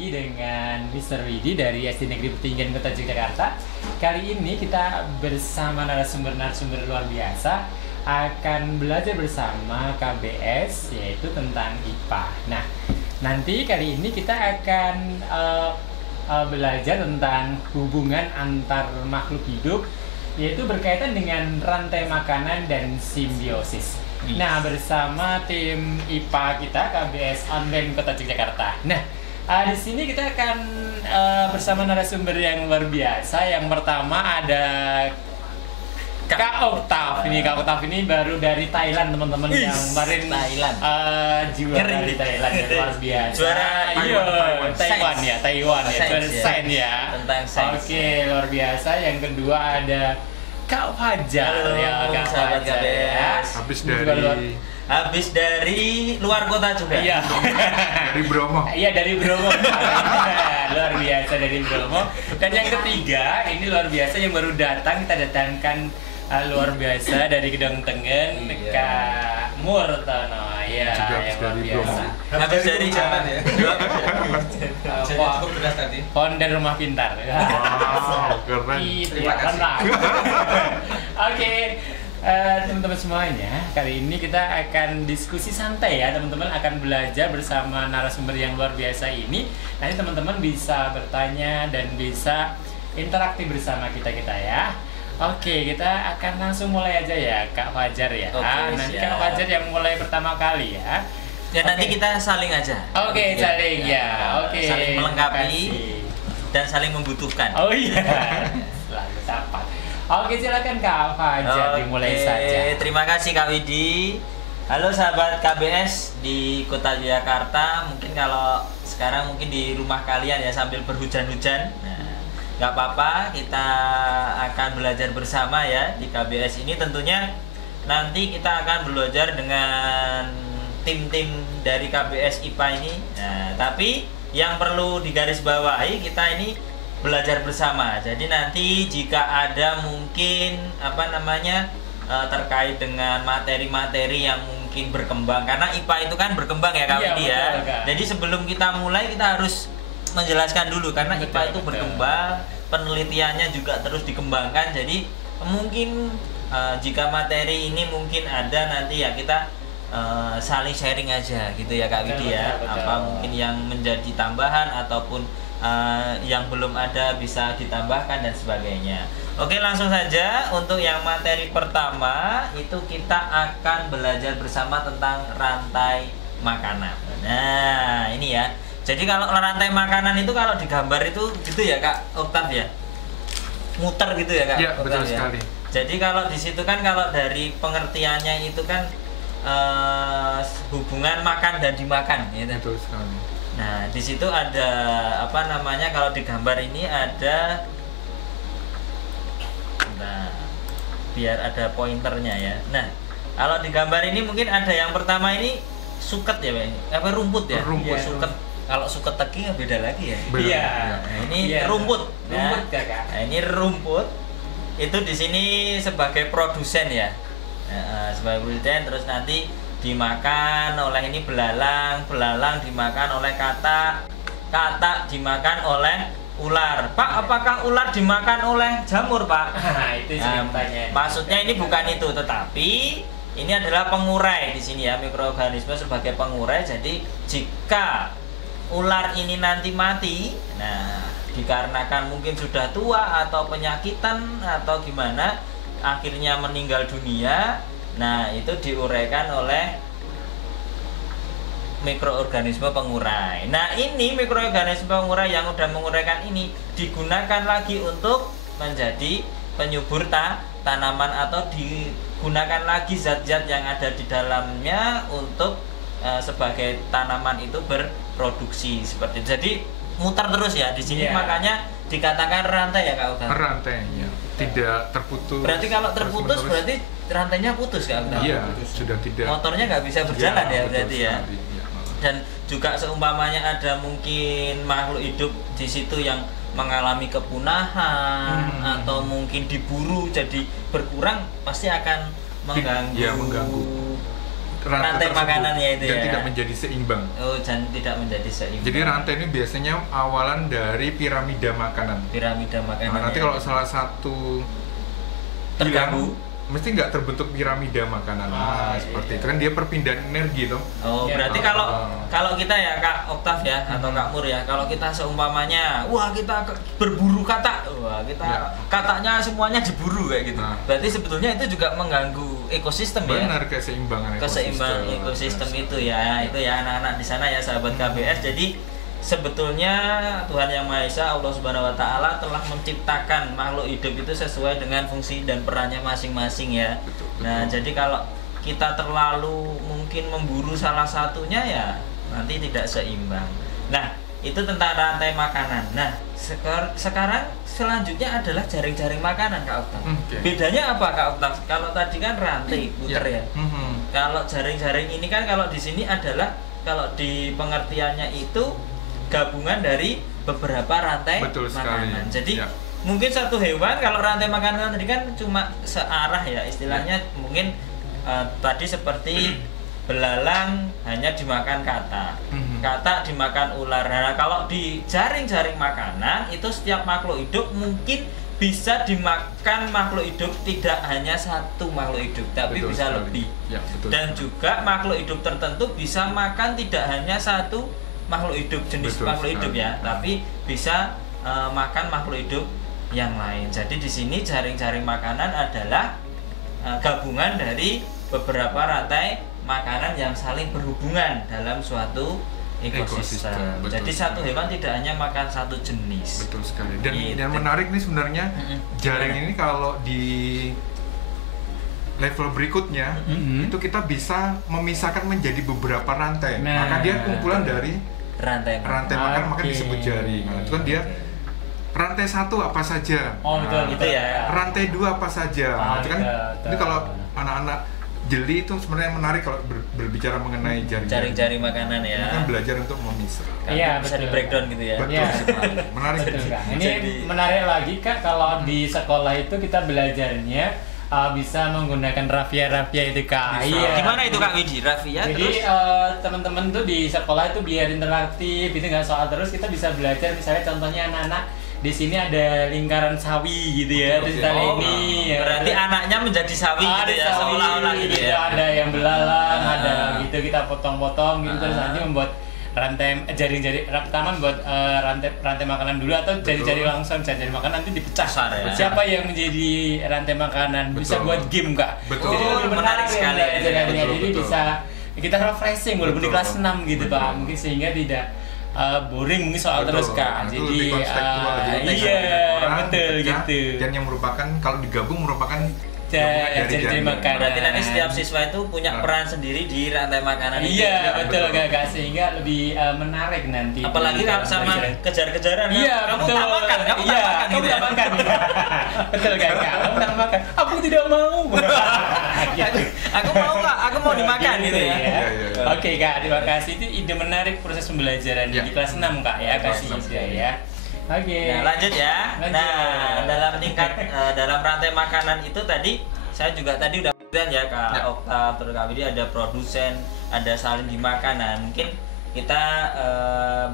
lagi dengan Mr. Widi dari SD Negeri Petinggian Kota Yogyakarta. Kali ini kita bersama narasumber-narasumber luar biasa akan belajar bersama KBS, yaitu tentang IPA. Nah, nanti kali ini kita akan belajar tentang hubungan antar makhluk hidup, yaitu berkaitan dengan rantai makanan dan simbiosis. Nah, bersama tim IPA kita KBS Online Kota Yogyakarta. Nah, di sini kita akan bersama narasumber yang luar biasa. Yang pertama ada Kak Octav. Kak Octav ini baru dari Thailand, teman-teman, yang kemarin juara dari Thailand, luar biasa. Juara Taiwan ya, juara sains ya. Tentang sains. Oke, luar biasa. Yang kedua ada Kak Fajar. Halo, ya, Kak sahabat Fajar. KBS. Habis dari luar kota juga. Iya. Dari Bromo. Iya, dari Bromo. Luar biasa, dari Bromo. Dan yang ketiga, ini luar biasa yang baru datang, kita datangkan luar biasa dari Gedong Tengen, Kak Murtono. Ya, yang luar biasa. Habis dari jalan ya. Cukup beras tadi. Founder Rumah Pintar. Wow, keren. Terima kasih. Oke. Teman-teman semuanya, kali ini kita akan diskusi santai ya, teman-teman akan belajar bersama narasumber yang luar biasa ini. Nanti teman-teman bisa bertanya dan bisa interaktif bersama kita ya. Oke, kita akan langsung mulai aja ya, Kak Fajar ya. Oke, nanti siap. Kak Fajar yang mulai pertama kali ya. Ya nanti kita saling aja. Oke, saling ya. Oke. Saling melengkapi terima kasih. dan saling membutuhkan. Oh iya. Selalu tepat. Oke, silakan Kak Fajar, dimulai saja. Terima kasih Kak Widi. Halo sahabat KBS di Kota Yogyakarta. Mungkin kalau sekarang mungkin di rumah kalian ya sambil berhujan-hujan. Nah, nggak apa-apa, kita akan belajar bersama ya di KBS ini. Tentunya nanti kita akan belajar dengan tim-tim dari KBS IPA ini. Nah, tapi yang perlu digarisbawahi, kita ini belajar bersama. Jadi nanti jika ada mungkin terkait dengan materi-materi yang mungkin berkembang, karena IPA itu kan berkembang ya Kak Widi ya. Jadi sebelum kita mulai kita harus menjelaskan dulu, karena IPA itu berkembang, penelitiannya juga terus dikembangkan. Jadi mungkin jika materi ini mungkin ada nanti ya kita saling sharing aja gitu ya Kak Widi ya. Apa mungkin yang menjadi tambahan ataupun yang belum ada bisa ditambahkan dan sebagainya. Oke, langsung saja untuk yang materi pertama itu kita akan belajar bersama tentang rantai makanan. Nah, ini ya. Jadi kalau rantai makanan itu kalau digambar itu gitu ya Kak Octav ya. Muter gitu ya Kak. Iya, betul ya. sekali. Jadi kalau di situ kan kalau dari pengertiannya itu kan hubungan makan dan dimakan gitu. Betul sekali. Nah, di situ ada kalau di gambar ini ada, biar ada pointernya ya. Nah, kalau di gambar ini mungkin ada yang pertama ini suket ya, Pak. Rumput ya? Rumput. Ya, suket. Kalau suket teki beda lagi ya. Iya. Nah, ini rumput. Rumput ya, Kak. Nah, ini rumput. Itu di sini sebagai produsen ya. Sebagai produsen, terus nanti dimakan oleh ini belalang dimakan oleh katak dimakan oleh ular. Pak, apakah ular dimakan oleh jamur, Pak? Itu ceritanya. Maksudnya ini bukan itu, tetapi ini adalah pengurai di sini ya, mikroorganisme sebagai pengurai. Jadi jika ular ini nanti mati, nah dikarenakan mungkin sudah tua atau penyakitan atau gimana, akhirnya meninggal dunia. Nah, itu diuraikan oleh mikroorganisme pengurai. Nah, ini mikroorganisme pengurai yang udah menguraikan ini digunakan lagi untuk menjadi penyubur tanaman atau digunakan lagi zat-zat yang ada di dalamnya untuk sebagai tanaman itu berproduksi seperti itu. Jadi muter terus ya di sini, makanya dikatakan rantai ya Kak Uta. Rantainya tidak terputus. Berarti kalau terputus berarti rantainya putus Kak Uta. Iya, sudah tidak. Motornya nggak bisa berjalan ya berarti ya. Iya. Dan juga seumpamanya ada mungkin makhluk hidup di situ yang mengalami kepunahan atau mungkin diburu jadi berkurang, pasti akan mengganggu, Ya, mengganggu rantai tersebut makanannya itu dan ya. tidak menjadi seimbang. Oh, dan tidak menjadi seimbang. Jadi rantai ini biasanya awalan dari piramida makanan. Piramida makanan. Nah, nanti kalau salah satu terganggu, mesti nggak terbentuk piramida makanan. Seperti itu kan dia perpindahan energi toh. Oh, Ya, berarti kalau kita ya Kak Oktav ya atau Kak Mur ya, kalau kita seumpamanya wah kita berburu kata, wah kita katanya semuanya diburu kayak gitu. Berarti sebetulnya itu juga mengganggu ekosistem ya. Benar, keseimbangan ekosistem itu ya. Itu ya anak-anak di sana ya sahabat KBS. Jadi sebetulnya Tuhan Yang Maha Esa, Allah Subhanahu wa taala telah menciptakan makhluk hidup itu sesuai dengan fungsi dan perannya masing-masing ya. Betul. Nah, jadi kalau kita terlalu mungkin memburu salah satunya ya nanti tidak seimbang. Nah, itu tentang rantai makanan. Nah, sekarang selanjutnya adalah jaring-jaring makanan Kak Oktav. Bedanya apa Kak Oktav? Kalau tadi kan rantai puter ya. Kalau jaring-jaring ini kan kalau di sini adalah kalau di pengertiannya itu gabungan dari beberapa rantai makanan. Jadi mungkin satu hewan kalau rantai makanan tadi kan cuma searah ya istilahnya mungkin tadi seperti belalang hanya dimakan katak dimakan ular. Nah, kalau di jaring-jaring makanan itu setiap makhluk hidup mungkin bisa dimakan makhluk hidup tidak hanya satu makhluk hidup tapi bisa lebih. Dan juga makhluk hidup tertentu bisa makan tidak hanya satu makhluk hidup jenis makhluk hidup ya, tapi bisa makan makhluk hidup yang lain. Jadi di sini jaring-jaring makanan adalah gabungan dari beberapa rantai makanan yang saling berhubungan dalam suatu ekosistem. Jadi satu hewan tidak hanya makan satu jenis. Betul sekali. Dan yang menarik nih sebenarnya jaring ini kalau di level berikutnya itu kita bisa memisahkan menjadi beberapa rantai. Maka dia kumpulan dari rantai makanan disebut jaring. Nah, itu kan dia rantai satu apa saja. Gitu ya. Rantai dua apa saja. Nah, itu kan ini kalau anak-anak jeli itu sebenarnya menarik kalau berbicara mengenai jaring-jaring makanan ya. Ini kan belajar untuk memisah. Iya, bisa di breakdown gitu ya. Betul sekali. Menarik. Ini menarik lagi Kak kalau di sekolah itu kita belajarnya bisa menggunakan rafia itu Kak. Iya. Gimana itu Kak Widi? Rafia jadi, terus? Teman-teman tuh di sekolah itu biar interaktif, itu nggak soal terus kita bisa belajar misalnya contohnya anak-anak di sini ada lingkaran sawi gitu ya, terus ini. Berarti anaknya menjadi sawi gitu ya, seolah-olah gitu ya. Ada yang belalang, ada gitu kita potong-potong gitu terus nanti membuat rantai jaring-jaring pertama buat rantai makanan dulu atau jari-jari langsung jari makanan nanti dipecah ya. Siapa yang menjadi rantai makanan bisa buat game Kak. Betul. Jadi lebih menarik sekali jadi bisa kita refreshing walaupun di kelas 6 gitu Pak mungkin sehingga tidak boring mungkin soal terus Kak. Jadi iya betul gitu. Dan yang merupakan kalau digabung merupakan jadi makanan. Berarti nanti setiap siswa itu punya peran sendiri di rantai makanan itu. Iya betul Kak sehingga lebih menarik nanti. Apalagi kalau sama kejar-kejaran. Iya kamu betul. tak makan, kamu tak makan gitu ya. Betul Kak. Kamu tak makan. Aku tidak mau. Aku mau nggak? Aku mau dimakan gitu ya. Oke Kak, terima kasih. Itu ide menarik proses pembelajaran di kelas 6 Kak ya kasih ya. Oke. Nah, lanjut ya. Nah, dalam tingkat dalam rantai makanan itu tadi saya juga tadi udah bilang ya Kak Oktav, terus Kak Widi ada produsen, ada saling dimakan. Nah, mungkin kita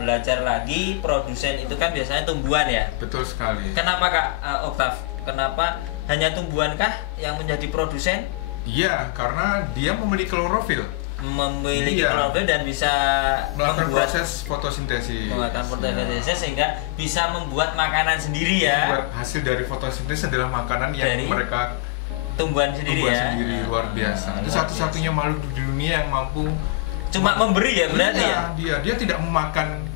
belajar lagi produsen itu kan biasanya tumbuhan ya. Betul sekali. Kenapa Kak Oktav? Kenapa hanya tumbuhankah yang menjadi produsen? Iya, karena dia memiliki klorofil. Memiliki klorofil dan bisa melakukan membuat proses fotosintesis. Melakukan fotosintesis sehingga bisa membuat makanan sendiri ya. Membuat hasil dari fotosintesis adalah makanan yang dari mereka tumbuhan sendiri ya. Luar biasa. Itu satu-satunya makhluk di dunia yang mampu cuma memberi ya berarti ya. Dia tidak memakan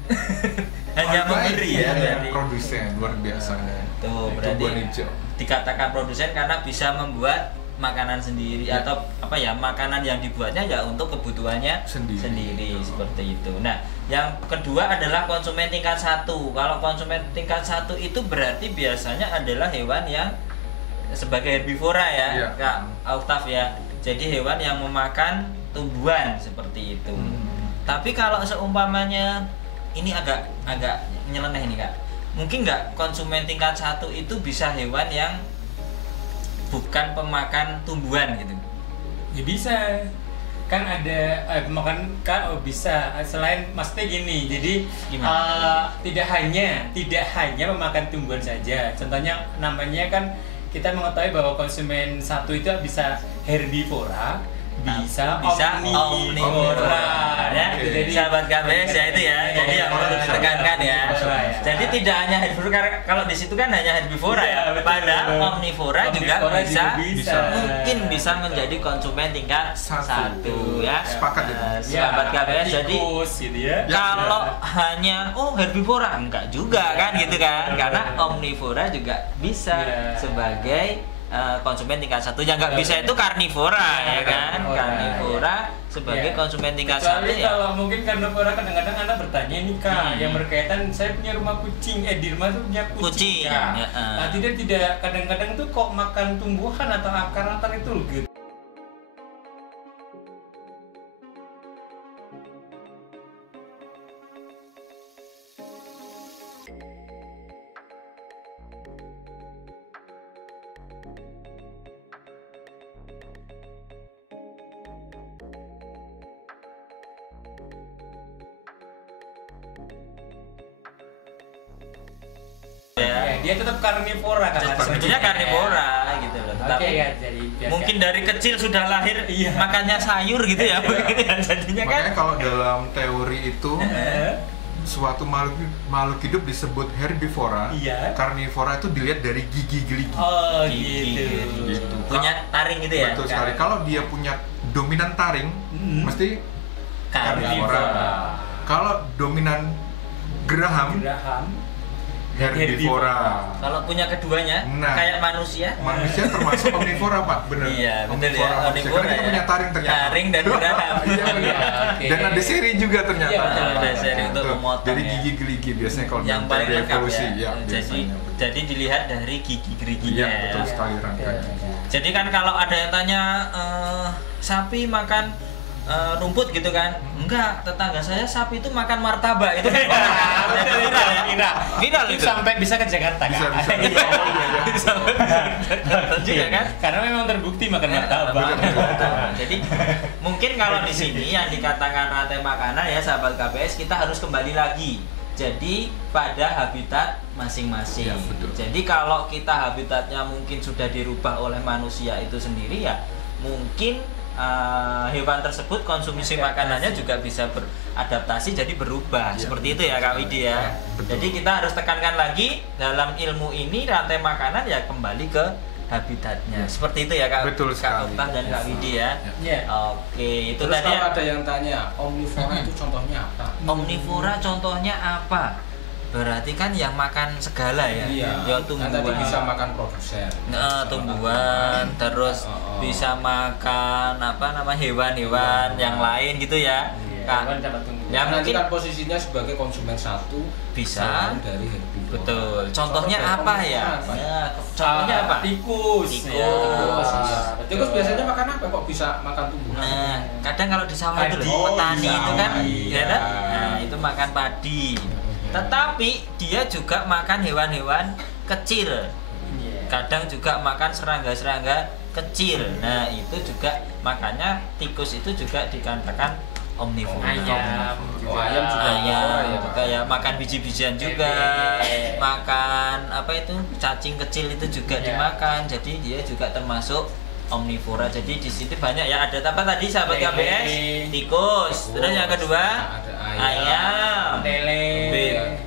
hanya memberi ya berarti. Produsen luar biasa. Tuh berarti dikatakan produsen karena bisa membuat makanan sendiri atau apa ya makanan yang dibuatnya ya untuk kebutuhannya sendiri seperti itu. Nah, yang kedua adalah konsumen tingkat 1. Kalau konsumen tingkat 1 itu berarti biasanya adalah hewan yang sebagai herbivora ya, Kak Oktav ya. Jadi hewan yang memakan tumbuhan seperti itu. Tapi kalau seumpamanya ini agak nyeleneh nih Kak. Mungkin nggak konsumen tingkat 1 itu bisa hewan yang bukan pemakan tumbuhan gitu. Ya bisa. kan ada makan kan bisa selain maksudnya gini, jadi tidak hanya memakan tumbuhan saja. Contohnya namanya kan kita mengetahui bahwa konsumen satu itu bisa herbivora, bisa omnivora ya. Jadi sahabat KBS ya itu ya. Jadi yang perlu ditekankan ya. Jadi tidak hanya herbivora, kalau di situ kan hanya herbivora ya. Padahal omnivora juga mungkin bisa menjadi konsumen tingkat 1 ya. Sepakat itu. Sahabat KBS jadi kalau hanya herbivora enggak juga kan gitu kan. Karena omnivora juga bisa sebagai konsumen tingkat 1. Yang nggak bisa itu karnivora ya kan, karnivora sebagai konsumen tingkat 1 ya. Kalau mungkin karnivora kadang-kadang Anda bertanya nih Kak, yang berkaitan saya punya rumah kucing, di rumah tuh punya kucing Kak. Nah, tidak kadang-kadang tuh kok makan tumbuhan atau akar-akar itu gitu. Dia tetap karnivora kan? Sebetulnya karnivora gitu loh. Tapi jadi mungkin dari kecil sudah lahir makannya sayur gitu ya. Jadinya kan. Makanya kalau dalam teori itu suatu makhluk hidup disebut herbivora, karnivora itu dilihat dari gigi-gigi. Oh gitu. Punya taring gitu ya? Betul sekali. Kalau dia punya dominan taring, mesti karnivora. Kalau dominan geraham herbivora. Kalau punya keduanya, kayak manusia termasuk omnivora Pak, benar. Iya, betul ya. Omnivora itu punya taring ternyata. Taring dan geraham. Dan ada seri juga ternyata. Ada seri untuk memotong. Jadi gigi gerigi biasanya kalau yang paling lengkap ya. Jadi dilihat dari gigi geriginya. Iya, betul sekali rangkaian. Jadi kan kalau ada yang tanya sapi makan rumput gitu kan, enggak, tetangga saya sapi itu makan martabak itu viral itu sampai bisa ke Jakarta kan? Bisa. Juga kan? Karena memang terbukti makan martabak. Jadi mungkin kalau di sini yang dikatakan rantai makanan ya sahabat KBS, kita harus kembali lagi jadi pada habitat masing-masing. Jadi kalau kita habitatnya mungkin sudah dirubah oleh manusia itu sendiri ya mungkin hewan tersebut konsumsi makanannya juga bisa beradaptasi jadi berubah seperti itu ya Kak Widi ya. Jadi kita harus tekankan lagi dalam ilmu ini rantai makanan ya kembali ke habitatnya seperti itu ya Kak. Betul sekali. Kak Utah dan Kak Widi ya. Oke, itu terus tadi kalau ada yang tanya omnivora itu contohnya apa? Omnivora contohnya apa? Berarti kan yang makan segala ya. Ya tumbuhan. Tadi bisa makan produsen. Tumbuhan, terus bisa makan hewan-hewan yang lain gitu ya. Kan yang nanti kan posisinya sebagai konsumen 1 bisa dari herbivora. Betul. Contohnya apa ya? Contohnya apa? Tikus. Tikus biasanya makan apa kok bisa makan tumbuhan? Nah, kadang kalau di sawah itu loh, petani itu kan ya kan? Nah, itu makan padi. Tetapi dia juga makan hewan-hewan kecil. Kadang juga makan serangga-serangga kecil. Nah, itu juga makanya tikus itu juga dikatakan omnivora. Ayam juga ya, makan biji-bijian juga. Makan cacing kecil itu juga dimakan. Jadi dia juga termasuk omnivora. Jadi di sini banyak ya, ada apa tadi sahabat KBS? Tikus. Terus yang kedua ayam, bebek,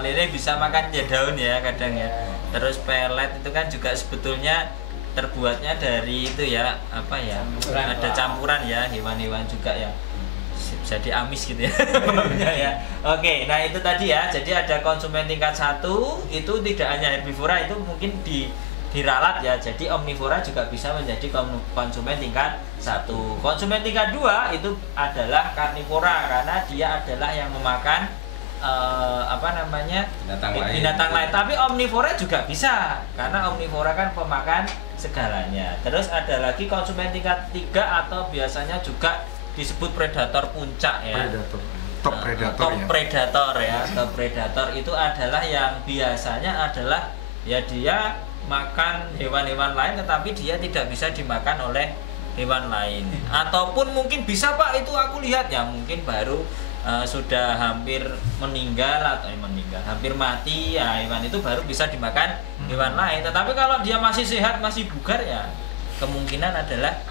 lele bisa makan ya daun ya kadang ya. Terus pelet itu kan juga sebetulnya terbuatnya dari itu ya ada campuran ya hewan-hewan juga ya jadi amis gitu ya. Ya. Oke, nah itu tadi ya. Jadi ada konsumen tingkat 1 itu tidak hanya herbivora, itu mungkin diralat ya. Jadi omnivora juga bisa menjadi konsumen tingkat 1. Konsumen tingkat 2 itu adalah karnivora karena dia adalah yang memakan binatang lain. Tapi omnivora juga bisa karena omnivora kan pemakan segalanya. Terus ada lagi konsumen tingkat 3 atau biasanya juga disebut predator puncak ya. Top predator ya. Top predator itu adalah yang biasanya adalah ya dia makan hewan-hewan lain, tetapi dia tidak bisa dimakan oleh hewan lain. Ataupun mungkin bisa Pak, itu aku lihat ya mungkin baru sudah hampir meninggal atau hampir mati ya, hewan itu baru bisa dimakan hewan lain. Tetapi kalau dia masih sehat, masih bugar ya kemungkinan adalah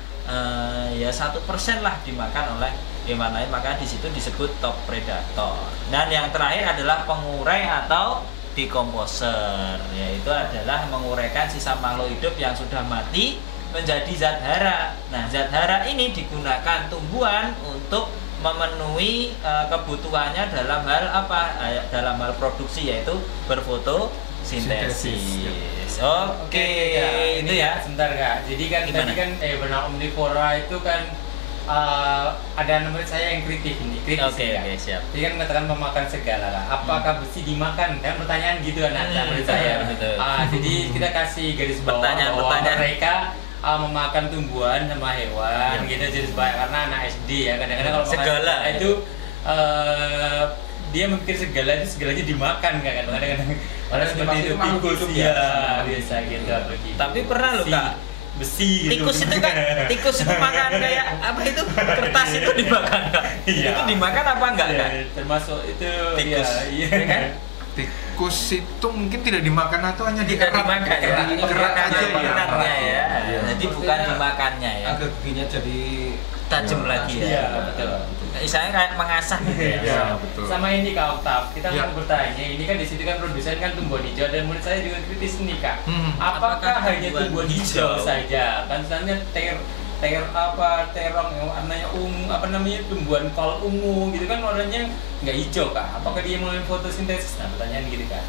ya 1% lah dimakan oleh hewan lain, maka di situ disebut top predator. Dan yang terakhir adalah pengurai atau decomposer, yaitu adalah menguraikan sisa makhluk hidup yang sudah mati menjadi zat hara. Nah, zat hara ini digunakan tumbuhan untuk memenuhi kebutuhannya dalam hal apa? Dalam hal produksi, yaitu berfotosintesis. Oke, itu ya. Sebentar Kak. Jadi kan tadi kan benar omnivora itu kan ada menurut saya yang kritis ini, Oke, siap. Jadi kan mengatakan memakan segala lah. Apakah besi dimakan? Kan pertanyaan gitu kan menurut saya. Jadi kita kasih garis bawah bahwa mereka memakan tumbuhan sama hewan gitu, jenis banyak karena anak SD ya kadang-kadang kalau segala itu dia memikir segalanya dimakan kan kadang-kadang orang seperti itu tikus ya biasa gitu. Tapi pernah loh Kak, besi gitu. Tikus itu kan, tikus itu makan kayak apa itu, kertas itu dimakan Kak? Itu dimakan apa enggak Kak? Termasuk itu tikus, iya kan? Tikus itu mungkin tidak dimakan atau hanya tidak dimakan, kerak aja ya. Jadi bukan dimakannya ya. Agar giginya jadi tajam lagi ya. Betul. Misalnya kayak mengasah gitu ya. Betul. Sama ini Kak Oktav, kita mau bertanya, ini kan di situ kan produsen kan tumbuhan hijau dan menurut saya juga kritis nih Kak. Apakah hanya tumbuhan hijau saja? Kan misalnya terong yang warnanya ungu, tumbuhan kol ungu gitu kan warnanya nggak hijau Kak. Apakah dia melalui fotosintesis? Nah pertanyaan gitu Kak.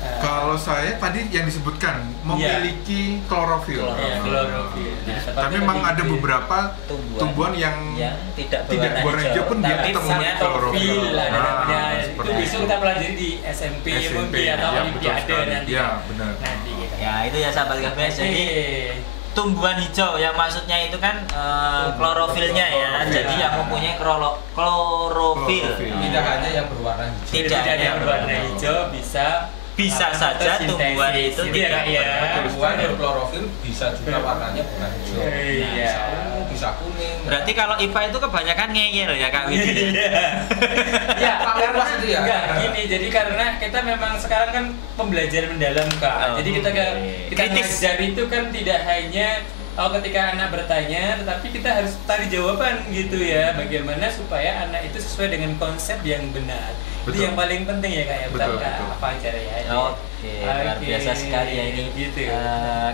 Kalau saya tadi yang disebutkan memiliki klorofil. Klorofil. Tapi memang ada beberapa tumbuhan yang tidak berwarna hijau pun dia tetap memiliki klorofil. Itu bisa kita pelajari di SMP mungkin atau Olimpiade nanti. Ya benar. Nanti gitu. Ya itu ya sahabat KBS. Jadi tumbuhan hijau yang maksudnya itu kan klorofilnya ya. Jadi yang mempunyai klorofil. Tidak hanya yang berwarna hijau. Tidak hanya yang berwarna hijau bisa saja tumbuhan itu tidak tumbuhan yang klorofil bisa juga warnanya bukan hijau. Bisa kuning. Berarti kalau IPA itu kebanyakan ngeyel ya Kak Widi. Ya, gini, jadi karena kita memang sekarang kan pembelajaran mendalam Kak. Jadi kita ngajar itu kan tidak hanya ketika anak bertanya, tetapi kita harus cari jawaban gitu ya. Bagaimana supaya anak itu sesuai dengan konsep yang benar. Itu yang paling penting ya Kak ya. Betul. Apa caranya? Oke, luar biasa sekali ya ini gitu.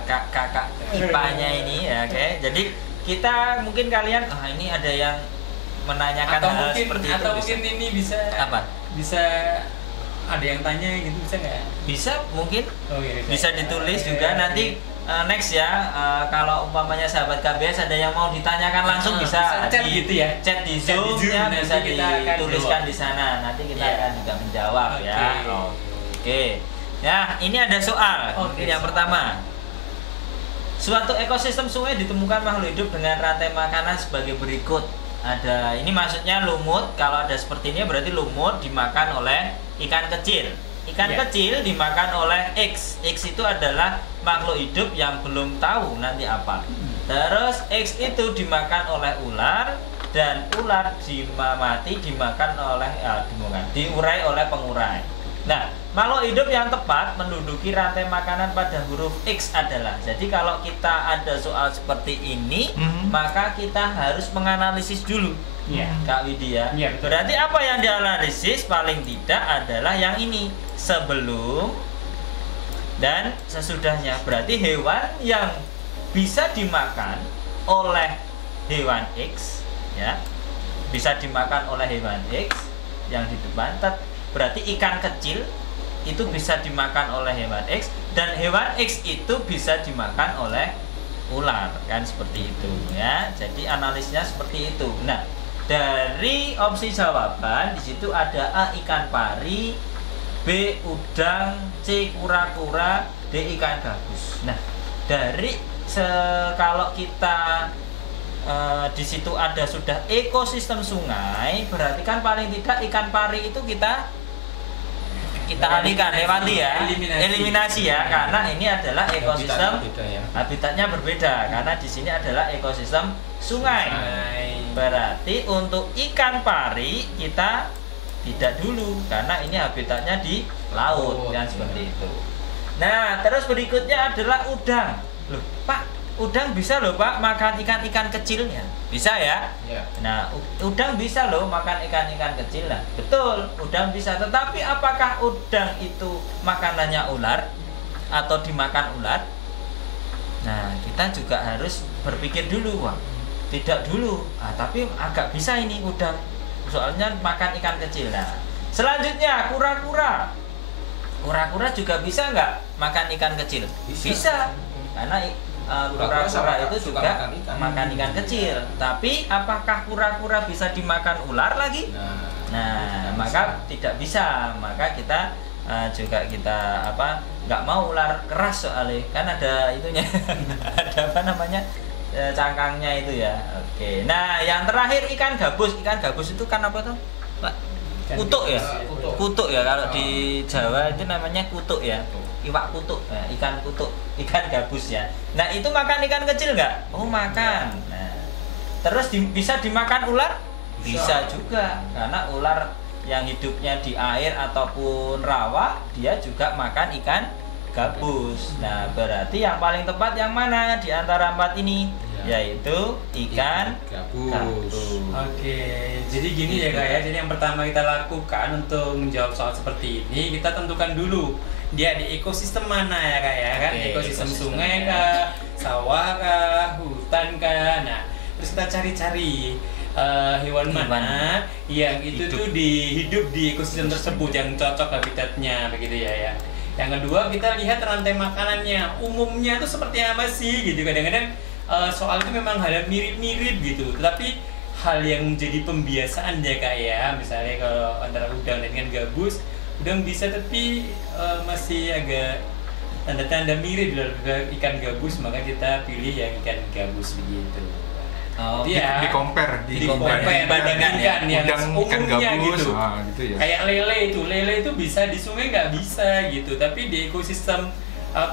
Kakak IPA-nya ini ya. Oke. Jadi kita mungkin kalian ini ada yang menanyakan hal seperti itu. Atau mungkin ini bisa apa? Bisa ada yang tanya gitu, bisa nggak? Bisa mungkin. Bisa ditulis juga nanti. Next ya, kalau umpamanya sahabat KBS ada yang mau ditanyakan langsung bisa chat gitu ya, chat di Zoom-nya bisa dituliskan di sana, nanti kita akan juga menjawab ya. Oke. Ya, ini ada soal. Yang pertama, suatu ekosistem sungai ditemukan makhluk hidup dengan rantai makanan sebagai berikut. Ada, ini maksudnya lumut. Kalau ada seperti ini berarti lumut dimakan oleh ikan kecil. Ikan kecil dimakan oleh X. X itu adalah makhluk hidup yang belum tahu nanti apa. Terus X itu dimakan oleh ular dan ular mati dimakan oleh diurai oleh pengurai. Nah, makhluk hidup yang tepat menduduki rantai makanan pada huruf X adalah. Jadi kalau kita ada soal seperti ini, maka kita harus menganalisis dulu. Kak Widya. Berarti apa yang dianalisis paling tidak adalah yang ini, sebelum dan sesudahnya. Berarti hewan yang bisa dimakan oleh hewan X ya, bisa dimakan oleh hewan X yang di depan. Berarti ikan kecil itu bisa dimakan oleh hewan X dan hewan X itu bisa dimakan oleh ular, kan seperti itu ya. Jadi analisnya seperti itu. Nah, dari opsi jawaban di situ ada A ikan pari, B udang, C kura-kura, D ikan gabus. Nah, dari kalau kita di situ ada sudah ekosistem sungai, berarti kan paling tidak ikan pari itu kita kita alihkan, lewati ya, eliminasi ya, karena ini adalah ekosistem habitatnya berbeda, karena di sini adalah ekosistem sungai. Berarti untuk ikan pari kita tidak dulu, karena ini habitatnya di laut, yang seperti itu. Nah, terus berikutnya adalah udang. Loh, Pak, udang bisa loh Pak makan ikan-ikan kecilnya, bisa ya? Nah, udang bisa loh makan ikan-ikan kecil lah. Betul, udang bisa. Tetapi apakah udang itu makanannya ular atau dimakan ular? Nah, kita juga harus berpikir dulu, Wah. Tidak dulu. Tapi agak bisa ini udang. Soalnya makan ikan kecil. Nah, selanjutnya kura-kura. Kura-kura juga bisa nggak makan ikan kecil? Bisa. Karena kura-kura itu juga makan ikan kecil. Tapi apakah kura-kura bisa dimakan ular lagi? Nah, maka tidak bisa. Maka kita juga nggak mau ular keras, soalnya kan ada itunya. Ada apa namanya, cangkangnya itu ya. Oke. Nah, yang terakhir ikan gabus. Ikan gabus itu kan apa tuh, Pak? Kutuk ya, kutuk ya, kalau di Jawa itu namanya kutuk ya, iwak kutuk, nah, ikan kutuk, ikan gabus ya. Nah, itu makan ikan kecil nggak? Oh, makan. Nah, terus bisa dimakan ular? Bisa juga, karena ular yang hidupnya di air ataupun rawa, dia juga makan ikan gabus. Nah, berarti yang paling tepat yang mana di antara 4 ini? Yaitu ikan gabus. Oke, jadi gini ya Kak ya. Jadi yang pertama kita lakukan untuk menjawab soal seperti ini, kita tentukan dulu dia di ekosistem mana ya Kak ya, kan? Ekosistem sungai kah, sawah kah, hutan kah. Nah, terus kita cari-cari hewan mana yang itu tuh hidup di ekosistem tersebut, yang cocok habitatnya, begitu ya. Yang kedua, kita lihat rantai makanannya, umumnya tuh seperti apa sih gitu. Kadang-kadang soal itu memang hal mirip-mirip gitu, tapi hal yang menjadi pembiasaan ya Kak ya. Misalnya kalau antara udang dengan gabus, udang bisa tapi masih agak tanda-tanda mirip dengan ikan gabus, maka kita pilih yang ikan gabus begitu. Di compare dibandingkan yang umumnya gitu. Gitu ya. Kayak lele itu bisa di sungai nggak bisa gitu, tapi di ekosistem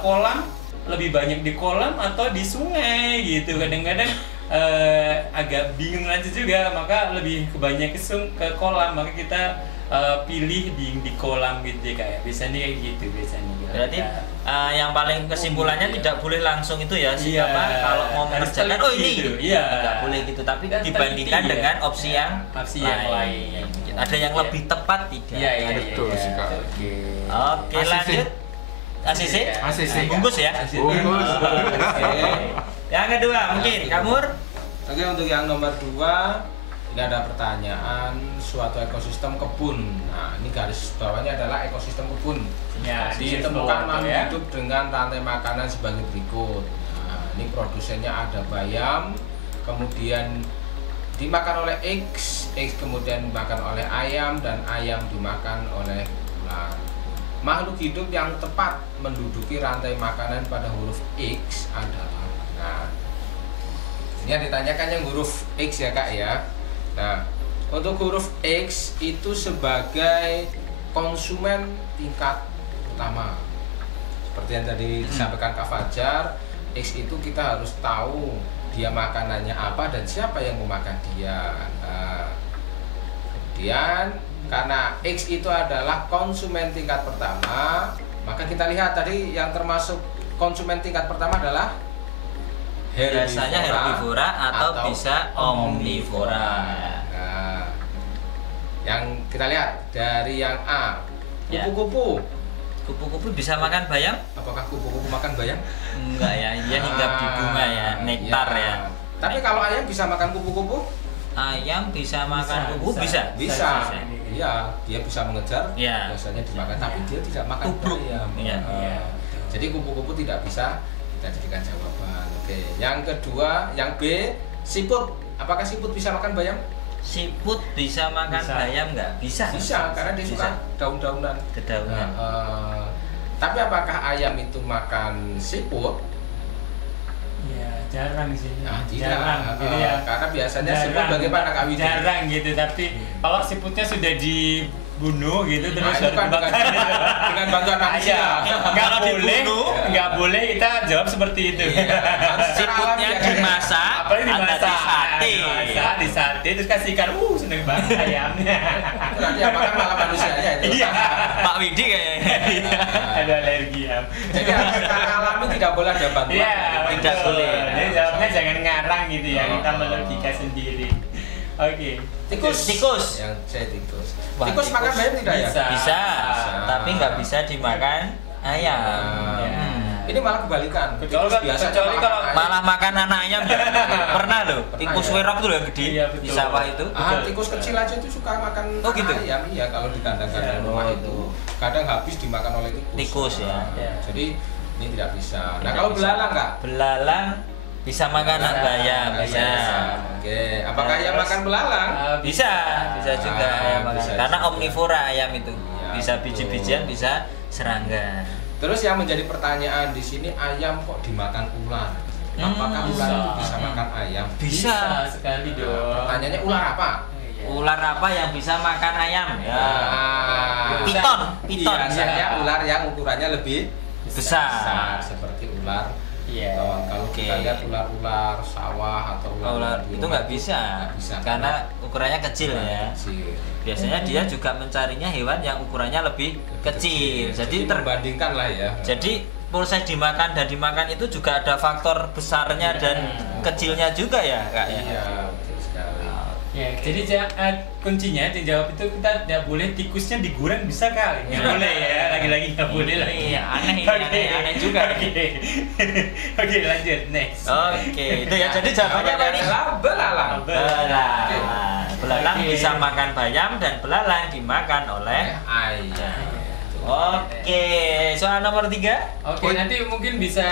kolam lebih banyak di kolam atau di sungai gitu. Kadang-kadang agak bingung aja juga, maka lebih banyak ke kolam, maka kita pilih di kolam gitu ya kayak biasanya kayak gitu biasanya. Berarti yang paling kesimpulannya tidak boleh langsung itu ya, kalau mau mengerjakan ini nggak boleh gitu, tapi dibandingkan dengan opsi yang lain. Ada yang lebih tepat tidak? Betul sekali. Oke, lanjut. ACC? Bungkus ya? Bungkus. Yang kedua mungkin Kamur. Oke, untuk yang nomor 2 ini ada pertanyaan suatu ekosistem kebun. Nah, ini garis bawahnya adalah ekosistem kebun. Ya, ditemukan makhluk hidup dengan rantai makanan sebagai berikut. Nah, ini produsennya ada bayam, kemudian dimakan oleh X kemudian dimakan oleh ayam, dan ayam dimakan oleh ular. Makhluk hidup yang tepat menduduki rantai makanan pada huruf X adalah, nah, ini yang ditanyakan yang huruf X ya Kak ya. Nah, untuk huruf X itu sebagai konsumen tingkat utama. Seperti yang tadi disampaikan Kak Fajar, X itu kita harus tahu dia makanannya apa dan siapa yang memakan dia. Nah, kemudian karena X itu adalah konsumen tingkat pertama, maka kita lihat tadi yang termasuk konsumen tingkat pertama adalah biasanya herbivora atau bisa omnivora. Nah, yang kita lihat dari yang A, kupu-kupu. Kupu-kupu bisa makan bayam? Apakah kupu-kupu makan bayam? Enggak ya, dia hinggap di bunga ya, nektar ya. Tapi kalau ayam bisa makan kupu-kupu? Ayam bisa makan kupu? Bisa. Iya, dia bisa mengejar, biasanya dimakan, tapi dia tidak makan bayam. Jadi kupu-kupu tidak bisa kita jadikan jawaban. Oke, yang kedua, yang B, siput. Apakah siput bisa makan bayam? Siput bisa makan bayam nggak? Bisa, karena dia suka daun-daunan. Dedaunan. Tapi apakah ayam itu makan siput? Ya, jarang sih. Jarang. Karena biasanya siput bagaimana Kak Widi? Jarang gitu, tapi kalau siputnya sudah dibunuh gitu terus itu kan dengan bantuan manusia. Nggak boleh kita jawab seperti itu. Siputnya dimasak, di sate, terus kasihkan, seneng banget ayamnya. Nanti yang makan malah manusianya itu. Iya, Pak Widi kayaknya. Ada alergi ya. Jadi secara alami tidak boleh ada bantuan. Iya, tidak boleh. Jadi jawabnya jangan ngarang gitu ya, kita melogika sendiri. Oke. Tikus. Yang saya tikus. Tikus makan bayam tidak ya? Bisa. Tapi nggak bisa dimakan ayam. Ini malah kebalikan. Kecuali kalau malah makan anak ayam. Pernah loh. Tikus werok tuh yang gede di sawah itu. Tikus kecil aja tuh suka makan gitu? ayam. Iya, kalau di kandang-kandang rumah itu kadang habis dimakan oleh tikus. Tikus ya. Jadi ini tidak bisa. Nah, kalau belalang enggak? Belalang bisa makan anak bayam, bisa. Oke, apakah ayam makan belalang? Bisa juga ayam makan. Karena omnivora ayam itu. Bisa biji-bijian, bisa serangga. Terus yang menjadi pertanyaan di sini, ayam kok dimakan ular? Apakah ular itu bisa makan ayam? Bisa sekali dong. Pertanyaannya ular apa? Ular apa yang bisa makan ayam? Ya. Piton. Biasanya ular yang ukurannya lebih besar. Seperti ular. Iya. Kalau kita lihat ular-ular sawah atau ular itu nggak bisa, karena ukurannya kecil ya. Biasanya dia juga mencarinya hewan yang ukurannya lebih kecil. Jadi terbandingkan lah ya. Jadi proses dimakan dan dimakan itu juga ada faktor besarnya dan kecilnya juga ya, Kak ya. Iya, betul sekali. Ya, jadi kuncinya dijawab itu kita tidak boleh tikusnya digoreng, bisa kali? Nggak boleh ya, lagi-lagi nggak boleh lagi. Aneh juga. Oke, lanjut next. Oke, itu ya. Jadi jawabannya apa ini? Belalang bisa makan bayam dan belalang dimakan oleh ayam. Oke, soal nomor 3. Oke, nanti mungkin bisa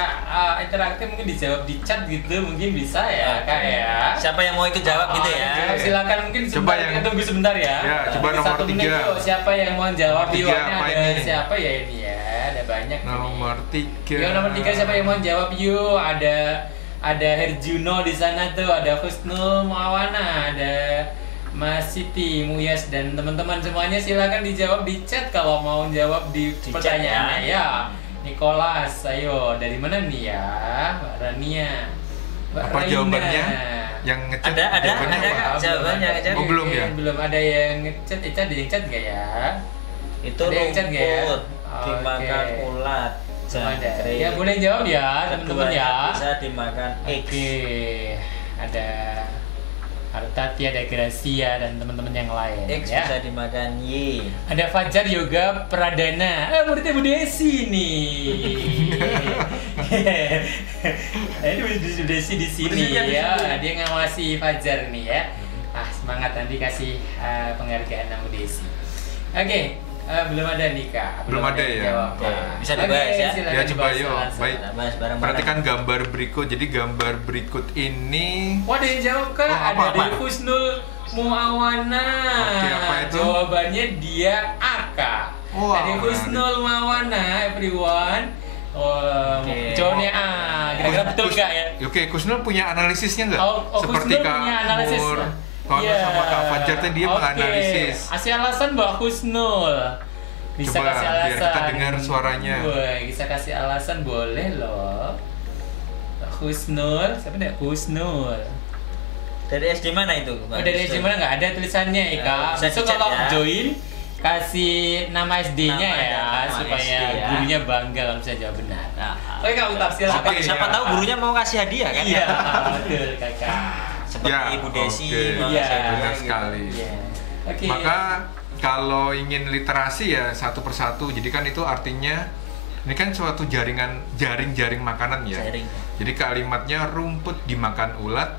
interaktif, mungkin dijawab di chat gitu, mungkin bisa ya, Kak ya. Siapa yang mau ikut jawab gitu ya? Silakan, mungkin coba kita tunggu sebentar ya. Ya, coba nomor 3. Siapa yang mau jawab? Ada siapa ya ini ya? Ada banyak. Nomor 3. Yo, nomor 3 siapa yang mau jawab? Yuk, ada Herjuno di sana tuh, ada Husnul Muawana, ada Mas Siti, Muyas, dan teman-teman semuanya silakan dijawab di chat kalau mau jawab di pertanyaannya ya. Nicholas, ayo dari mana nih ya, Mbak Rania? Apa jawabannya? Yang ngechat ada jawabannya. Oh, belum ya? Belum ada yang ngechat, ada yang chat nggak ya? Itu rumput dimakan ulat. Ya boleh jawab ya teman-teman ya. Bisa dimakan X. Ada Artati, ada Gracia, dan teman-teman yang lain. X ya. bisa dimakan Y. Ada Fajar Yoga Pradana. Muridnya Bu Desi nih. Ini Bu Desi di sini ya. Dia ngawasi Fajar nih ya. Semangat, nanti kasih penghargaan Bu Desi. Oke. Belum ada nih Kak. Belum ada ya. Bisa dibahas ya. Ya coba yuk. Baik. Perhatikan bareng. gambar berikut. Jadi gambar berikut ini. Wah, ada yang jawab Kak. Ada dari Husnul Muawana. Oke, apa itu? Jawabannya dia Aka. Dari Husnul Muawana, everyone. Jawabannya A. Kira-kira betul nggak ya? Oke, Husnul punya analisisnya nggak? Husnul Seperti punya analisis. Kalau sama Kak Fajar tadi dia menganalisis. Kasih alasan Mbak Husnul. Bisa coba, kasih alasan. Biar kita dengar suaranya. Bisa kasih alasan, boleh loh. Husnul, siapa nih? Husnul. Dari SD mana itu? Dari SD mana nggak ada tulisannya Ika. Besok kalau join kasih nama SD-nya ya, supaya gurunya bangga kalau bisa jawab benar. Oke, Kak Utaf, siapa tahu gurunya mau kasih hadiah kan? Iya, betul Kakak. Seperti Ibu Desi, benar sekali. Okay. Maka kalau ingin literasi ya satu persatu. Jadi kan itu artinya ini kan suatu jaring makanan ya. Jadi kalimatnya rumput dimakan ulat,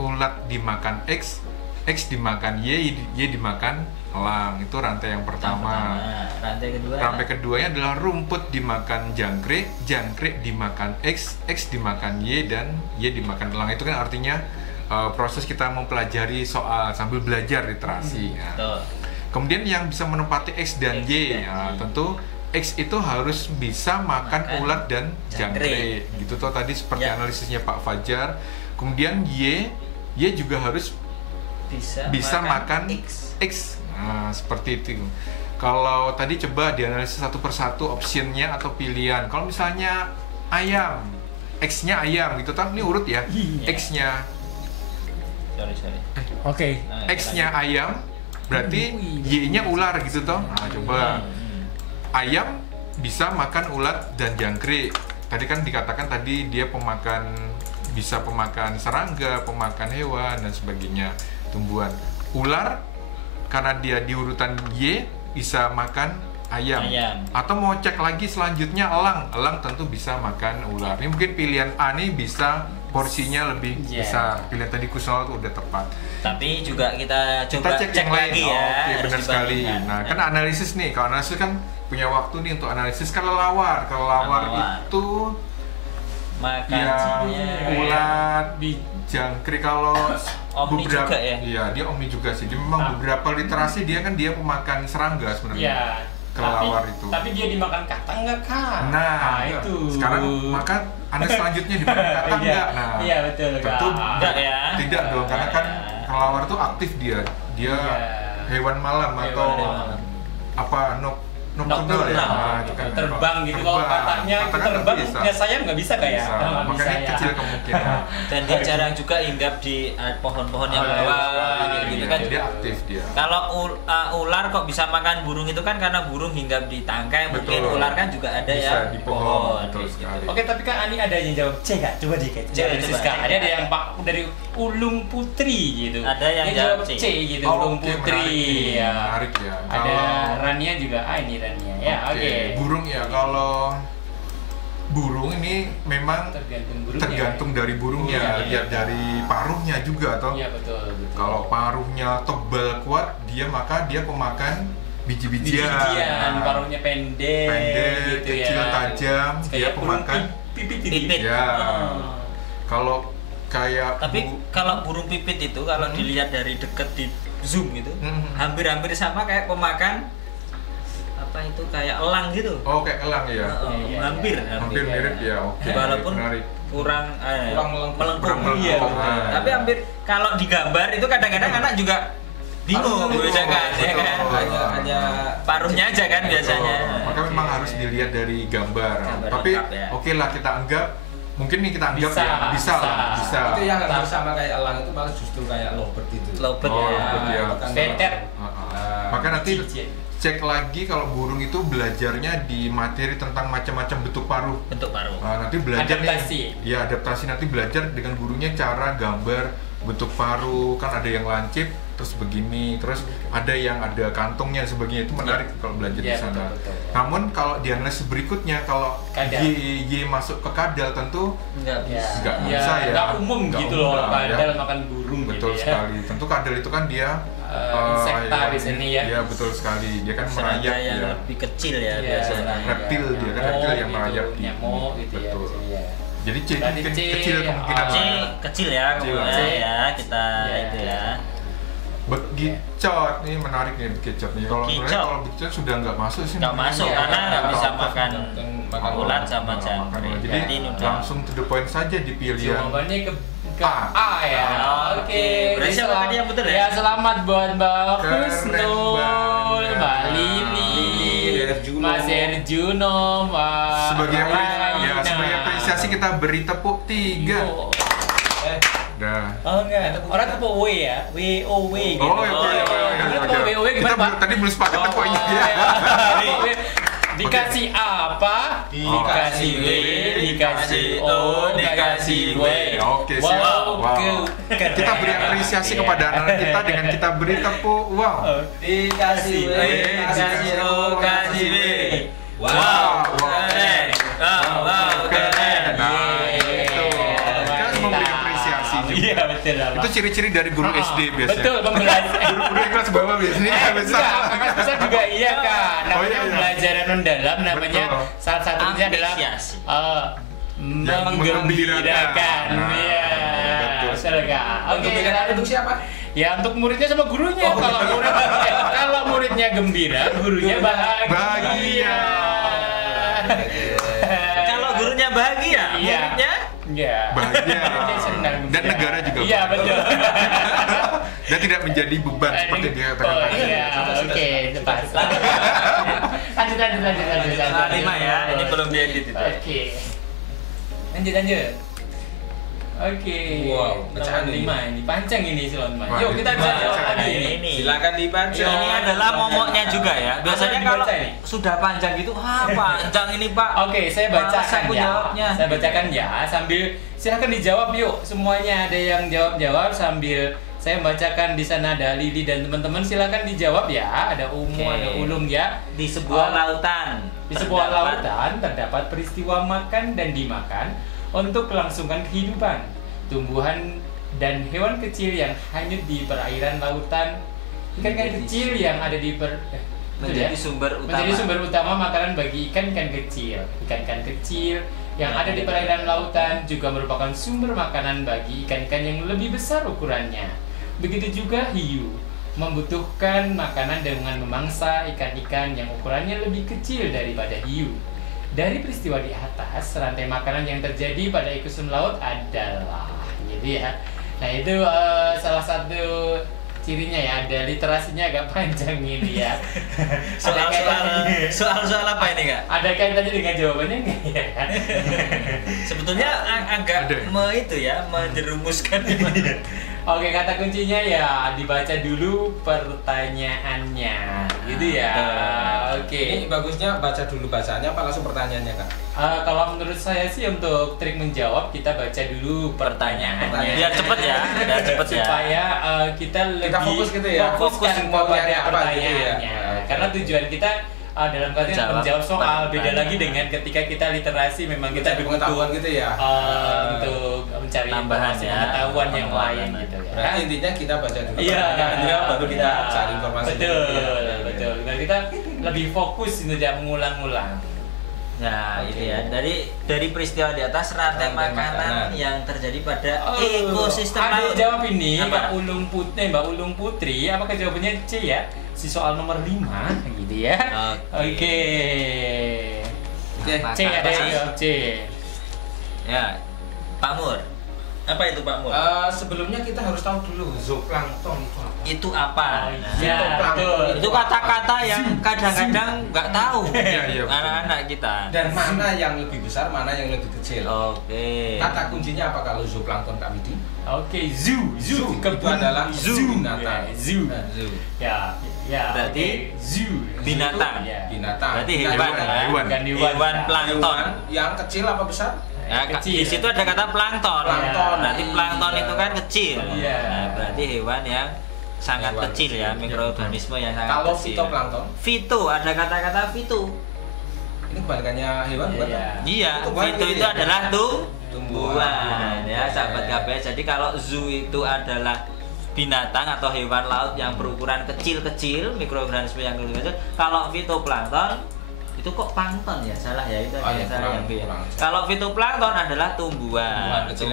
ulat dimakan X, X dimakan Y dimakan elang. Itu rantai yang pertama. Rantai keduanya adalah rumput dimakan jangkrik, jangkrik dimakan X, X dimakan Y, dan Y dimakan elang. Itu kan artinya proses kita mempelajari soal sambil belajar literasi. Kemudian yang bisa menempati X dan Y, tentu X itu harus bisa makan ulat dan jangkrik. Gitu tuh tadi seperti analisisnya Pak Fajar. Kemudian Y juga harus bisa makan X. Nah, seperti itu. Kalau tadi coba dianalisis satu persatu optionnya atau pilihan. Kalau misalnya ayam, X-nya ayam gitu kan, ini urut ya. X-nya Oke. X-nya ayam, berarti Y-nya ular gitu toh. Nah, coba. Ayam bisa makan ulat dan jangkrik. Tadi kan dikatakan tadi dia bisa pemakan serangga, pemakan hewan dan sebagainya, tumbuhan. Ular karena dia di urutan Y bisa makan ayam. Atau mau cek lagi selanjutnya elang tentu bisa makan ular. Ini mungkin pilihan A nih bisa porsinya lebih besar. Pilihan tadi Kusnul itu udah tepat. Tapi juga kita coba cek lagi ya. Oke, benar sekali. Nah, kan analisis nih. Kalau analisis kan punya waktu nih untuk analisis kelelawar. Kelelawar itu makan ulat, jangkrik. Kalau omni beberapa, juga ya? Iya, dia omni juga sih. Dia memang beberapa literasi dia kan dia pemakan serangga sebenarnya. Iya. Kelelawar itu. Tapi dia dimakan kata enggak Kak? Nah, itu. Sekarang maka Anda selanjutnya dimakan kata enggak? Nah, iya betul Kak. tentu enggak ya? Tidak dong, karena kan kelelawar itu aktif dia hewan malam atau apa nocturnal ya. Nah, itu kan terbang gitu. Kalau katanya terbang punya sayap nggak bisa kayak ya? Makanya kecil kemungkinan. Dan dia jarang juga hinggap di pohon-pohon yang bawah gitu kan. Dia aktif dia. Kalau ular kok bisa makan burung itu kan karena burung hinggap di tangkai. Mungkin ular kan juga ada bisa ya di pohon. gitu. Oke, tapi Kak Ani ada yang jawab C Kak? Coba deh Kak. Ada yang Pak dari Ulung Putri gitu. Ada yang jawab C gitu. Ulung Putri. Menarik ya. Ada Rania juga. Ini Rania ya. Oke. Burung ya, kalau burung ini memang tergantung dari burungnya. Lihat dari paruhnya juga toh. Iya betul. Kalau paruhnya tebal kuat, maka dia pemakan biji-bijian. Paruhnya pendek gitu kecil, tajam, dia pemakan pipit. Ya. Kalau kayak kalau burung pipit itu kalau dilihat dari deket di zoom gitu, hampir-hampir sama kayak pemakan apa itu kayak elang gitu. Oh, kayak elang ya. Hampir mirip ya. Oke. Walaupun menarik. kurang melengkung. Iya. Tapi hampir kalau digambar itu kadang-kadang anak juga bingung bedakan ya kan. Hanya paruhnya aja kan biasanya. Maka memang harus dilihat dari gambar. Tapi oke lah, kita anggap mungkin nih kita anggap bisa. Itu yang hampir sama kayak elang itu malah justru kayak lovebird itu. Lovebird ya. Peter. Maka nanti cek lagi kalau burung itu belajarnya di materi tentang macam-macam bentuk paruh. Nah, nanti belajar adaptasi nanti belajar dengan gurunya cara gambar bentuk paruh, kan ada yang lancip terus begini, terus ada yang ada kantongnya sebagainya. Itu menarik kalau belajar di sana. Betul. Namun kalau di analisis berikutnya kalau Y masuk ke kadal tentu nggak bisa ya. Nggak umum gitu loh kadal makan burung. Betul gitu sekali. Tentu kadal itu kan dia insekta di sini ya. Iya betul sekali. Dia kan merayap yang lebih kecil ya biasanya. Reptil dia kan reptil yang merayap di nyamuk gitu ya. Betul. Jadi C mungkin kecil kemungkinan. Kecil ya kita itu ya. Bekicot ini menarik nih, bekicot nih. Kalau bekicot sudah nggak masuk sih. Nggak masuk karena nggak bisa makan ulat sama jangkrik. Jadi langsung to the point saja di pilihan. Jawabannya ke A ya. Oke. Berarti siapa tadi yang betul ya? Ya selamat buat Mbak Kusnul, Mbak Lili, Mas Herjuno, sebagai apresiasi kita beri tepuk 3. Dah. Oh enggak, orang tepuk W ya, WOW gitu. Oh iya. Kita tadi belum sepakat tepuknya ya. Dikasih apa? Dikasih W, dikasih O, dikasih W. Oke, siap. Wow. Kita beri apresiasi kepada anak kita dengan kita beri tepuk. Wow. Dikasih W, dikasih O, dikasih W. Wow. Keren. Wow, keren. Nah, itu. Kita harus memberi apresiasi juga. Iya betul. Itu ciri-ciri dari guru SD biasanya. Betul, pembelajaran. Guru kelas bawah biasanya besar. Kakak besar juga iya Kak. Namanya pembelajaran mendalam, namanya salah satunya adalah menggembirakan. Iya. Betul Kak. Oke, untuk siapa? Ya untuk muridnya sama gurunya. Kalau muridnya gembira, gurunya bahagia. Kalau gurunya bahagia, muridnya bahagia. Dan negara juga. Iya betul. dan tidak menjadi beban seperti dia katakan tadi. Iya, oke, tepat. Lanjut. 5 ya, ini belum diedit itu. Oke. Lanjut. Oke. Wow, bacaan nomor 5 ini panjang ini Sulaiman. Wah, Yuk kita bisa jawab Wah, lagi ini. ini. Silakan dibaca. Ini adalah momoknya juga ya. Biasanya Apa kalau dibaca ini? sudah panjang gitu, panjang ini Pak. Oke, saya bacakan aku ya. jawabnya. Saya bacakan ya sambil silakan dijawab yuk. Semuanya ada yang jawab sambil saya bacakan. Di sana ada Lili dan teman-teman, silakan dijawab ya. Ada Umu, Oke. ada Ulum ya. Di sebuah lautan. Di sebuah lautan terdapat peristiwa makan dan dimakan untuk kelangsungan kehidupan. Tumbuhan dan hewan kecil yang hanyut di perairan lautan. Ikan-ikan kecil yang ada di menjadi sumber utama. Menjadi sumber utama makanan bagi ikan-ikan kecil. Ikan-ikan kecil yang ada di perairan lautan juga merupakan sumber makanan bagi ikan-ikan yang lebih besar ukurannya. Begitu juga hiu membutuhkan makanan dengan memangsa ikan-ikan yang ukurannya lebih kecil daripada hiu. Dari peristiwa di atas, rantai makanan yang terjadi pada ekosistem laut adalah gitu ya. Nah itu salah satu cirinya ya, ada literasinya agak panjang ini ya. Soal apa ini Kak? Ada kaitannya dengan jawabannya nggak ya? Sebetulnya agak menjerumuskan ini. Oke, kata kuncinya ya dibaca dulu pertanyaannya, gitu ya. Oke. Ini bagusnya baca dulu bacaannya apa langsung pertanyaannya Kak? Kalau menurut saya sih untuk trik menjawab kita baca dulu pertanyaannya. Biar cepet ya, Supaya kita lebih fokus gitu ya. fokuskan Fokus kepada apa gitu ya. pertanyaannya. Karena tujuan kita dalam artian menjawab soal beda lagi dengan ketika kita literasi memang kita pengetahuan gitu ya. Untuk mencari tambahan informasi ya, pengetahuan yang lain gitu ya. Berarti intinya kita baca dulu Iya, pertanyaannya baru kita cari informasi. Betul. Biar kita lebih fokus itu tidak mengulang-ulang. Nah, itu ya. Dari peristiwa di atas rantai makanan yang terjadi pada ekosistem laut. Ada jawab ini Apa? Mbak Ulung Putri, apakah jawabannya C ya? Si soal nomor 5 gitu ya. Oke. C ada yang jawab C. Ya. Pak Mur. Apa itu Pak Mur? Sebelumnya kita harus tahu dulu zooplankton itu apa. Itu apa? Ya, betul. Itu kata-kata yang kadang-kadang nggak tahu Iya, anak-anak kita. Dan mana yang lebih besar, mana yang lebih kecil. Oke. Kata kuncinya apa kalau zooplankton Kak Widi? Oke, zoo Itu adalah binatang. Zoo. Zoo. Ya. Berarti zoo. binatang. Ya. Binatang. Berarti hewan ya. Hewan plankton. Hewan yang kecil apa besar? Ya, Kecil. di situ ada kata plankton. Plankton. Berarti plankton itu kan kecil. Iya. Nah, berarti hewan yang sangat Hewan kecil ya, mikroorganisme yang sangat Kalau kecil. fitoplankton, Fito, ada kata-kata fito. ini kebalikannya hewan bukan? Iya. Iya, Tumbuhan fito gitu itu ya? adalah Tumbuhan. tumbuhan ya, sahabat KBS. Jadi kalau zoo itu adalah binatang atau hewan laut yang berukuran kecil-kecil, mikroorganisme yang kecil. Kalau fitoplankton itu kok plankton ya, salah ya, itu ada yang salah yang B. Kalau fitoplankton adalah tumbuhan kecil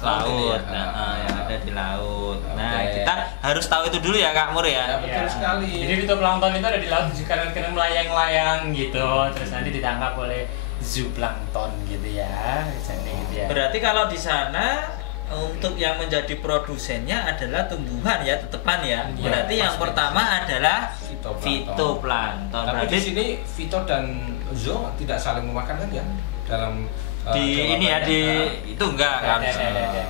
laut, ya. yang ada di laut. Nah, Oke. kita harus tahu itu dulu ya Kak Mur ya. Betul sekali. Jadi fitoplankton itu ada di laut karena melayang-layang gitu, terus nanti ditangkap oleh zooplankton gitu ya, misalnya gitu ya. Berarti kalau di sana untuk yang menjadi produsennya adalah tumbuhan ya, tetepan ya. Iya, Berarti yang pasti. pertama adalah Tapi fitoplankton. Berarti di sini fito dan zoo tidak saling memakan kan ya dalam di ini ya, di itu enggak Ada. harus.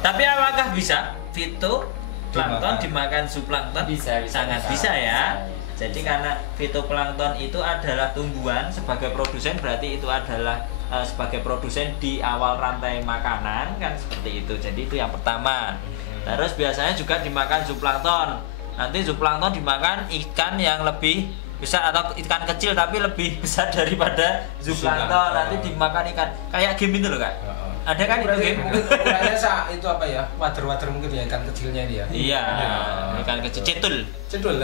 Tapi apakah bisa fitoplankton dimakan zooplankton? Bisa. Sangat bisa ya. Jadi karena fitoplankton itu adalah tumbuhan, sebagai produsen berarti itu adalah sebagai produsen di awal rantai makanan kan, seperti itu. Jadi itu yang pertama. Terus biasanya juga dimakan zooplankton. Nanti zooplankton dimakan ikan yang lebih besar atau ikan kecil tapi lebih besar daripada zooplankton. Nanti dimakan ikan kayak game itu loh Kak. Ada kan itu game? Ukurannya itu apa ya? Water mungkin ya, ikan kecilnya dia. Iya, ikan kecil cetul. Cedul.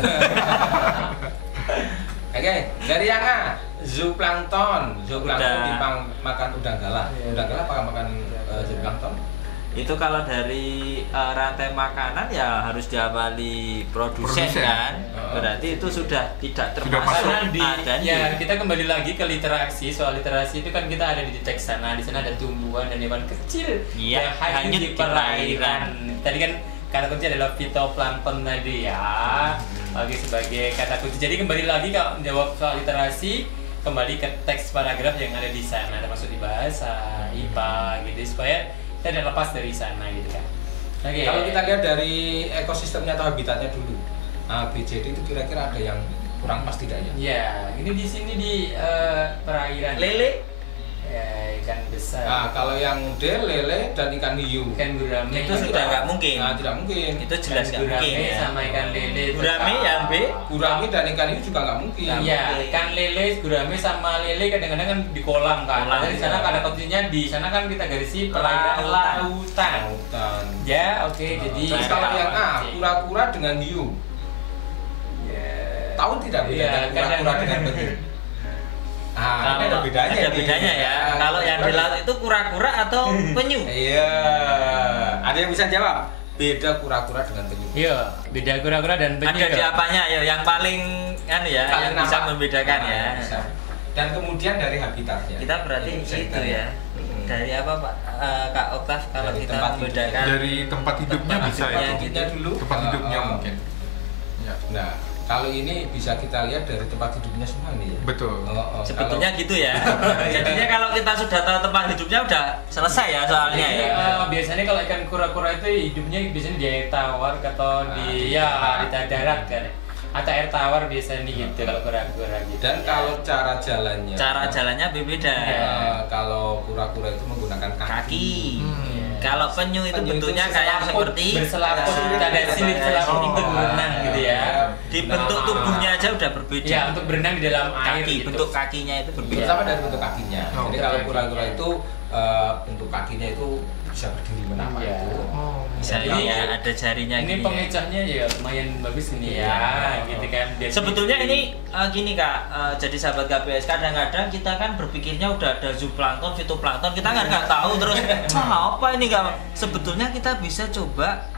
Oke, dari yang A, zooplankton. Zooplankton dimakan udang galah. Udang galah apakah makan zooplankton? Itu kalau dari rantai makanan ya harus diawali produsen kan. Berarti itu sudah tidak termasuk Ya, kita kembali lagi ke literasi. Soal literasi itu kan kita ada di teks sana. Di sana ada tumbuhan dan hewan kecil Iya, yang hanyut di perairan. Tadi kan kata kunci adalah fitoplankton tadi ya. Oke, sebagai kata kunci. Jadi kembali lagi kalau menjawab soal literasi, kembali ke teks paragraf yang ada di sana, termasuk di bahasa IPA gitu, supaya kita tidak lepas dari sana gitu kan. Oke. Kalau kita lihat dari ekosistemnya atau habitatnya dulu, ABCD itu kira-kira ada yang kurang pas tidak ya? Ya, ini di sini di perairan. Lele? Ya, ikan besar. Nah, kalau yang D, lele dan ikan hiu. Ikan gurame Itu sudah nggak mungkin. Nah, tidak mungkin. Itu jelas nggak gurame mungkin ya. sama ikan lele. Gurame yang B? Gurame dan ikan hiu juga nggak mungkin. Iya, ikan lele, gurame sama lele kadang-kadang kan di kolam kan. Kolam, Di sana ya. ada kontinnya, di sana kan kita garisi perairan lautan. Ya, oke. Jadi Terus kalau yang A, kura-kura dengan hiu. Tahu tidak bedanya kura-kura dengan penyu? Kalau ada bedanya. Ada bedanya ya. Kalau yang di laut itu kura-kura atau penyu? Iya. Ada yang bisa jawab? Beda kura-kura dengan penyu. Iya, beda kura-kura dan penyu. Ada di apanya ya? Yang paling ya, Paling yang bisa nampak. membedakan Nah, ya. bisa. Dan kemudian dari habitatnya. Kita berarti bisa itu kita ya. lihat. Dari apa Pak Kak Oktav kalau Dari kita tempat membedakan Dari tempat hidupnya bisa hidupnya ya. gitu. dulu. Tempat hidupnya mungkin. Ya. Nah, kalau ini bisa kita lihat dari tempat hidupnya semua nih ya. Betul. Sebetulnya gitu ya. Jadinya kalau kita sudah tahu tempat hidupnya udah selesai ya soalnya Jadi, ya. biasanya kalau ikan kura-kura itu hidupnya biasanya di air tawar atau di darat kan, atau air tawar biasanya gitu kalau kura-kura gitu. Dan kalau cara jalannya. Cara jalannya berbeda. Kalau kura-kura itu menggunakan kaki. Kalau penyu itu Penyu bentuknya itu kayak Selaput, seperti berselaput, ada silit selaput itu berenang gitu ya. di bentuk tubuhnya aja udah berbeda. Ya, untuk berenang di dalam air Kaki, gitu. bentuk kakinya itu berbeda. Terutama dari bentuk kakinya. Oh, Jadi bentuk kalau kakinya. kura-kura itu bentuk kakinya itu bisa berdiri menapak Iya. itu. Bisa Jadi, ya, ada jarinya Ini gini ya. pengecahnya ya lumayan bagus ini ya, gitu kan. Biar Sebetulnya ini gini Kak, jadi sahabat KBS kadang-kadang kita kan berpikirnya udah ada zooplankton, fitoplankton, kita nggak tahu terus apa ini nggak. Sebetulnya kita bisa coba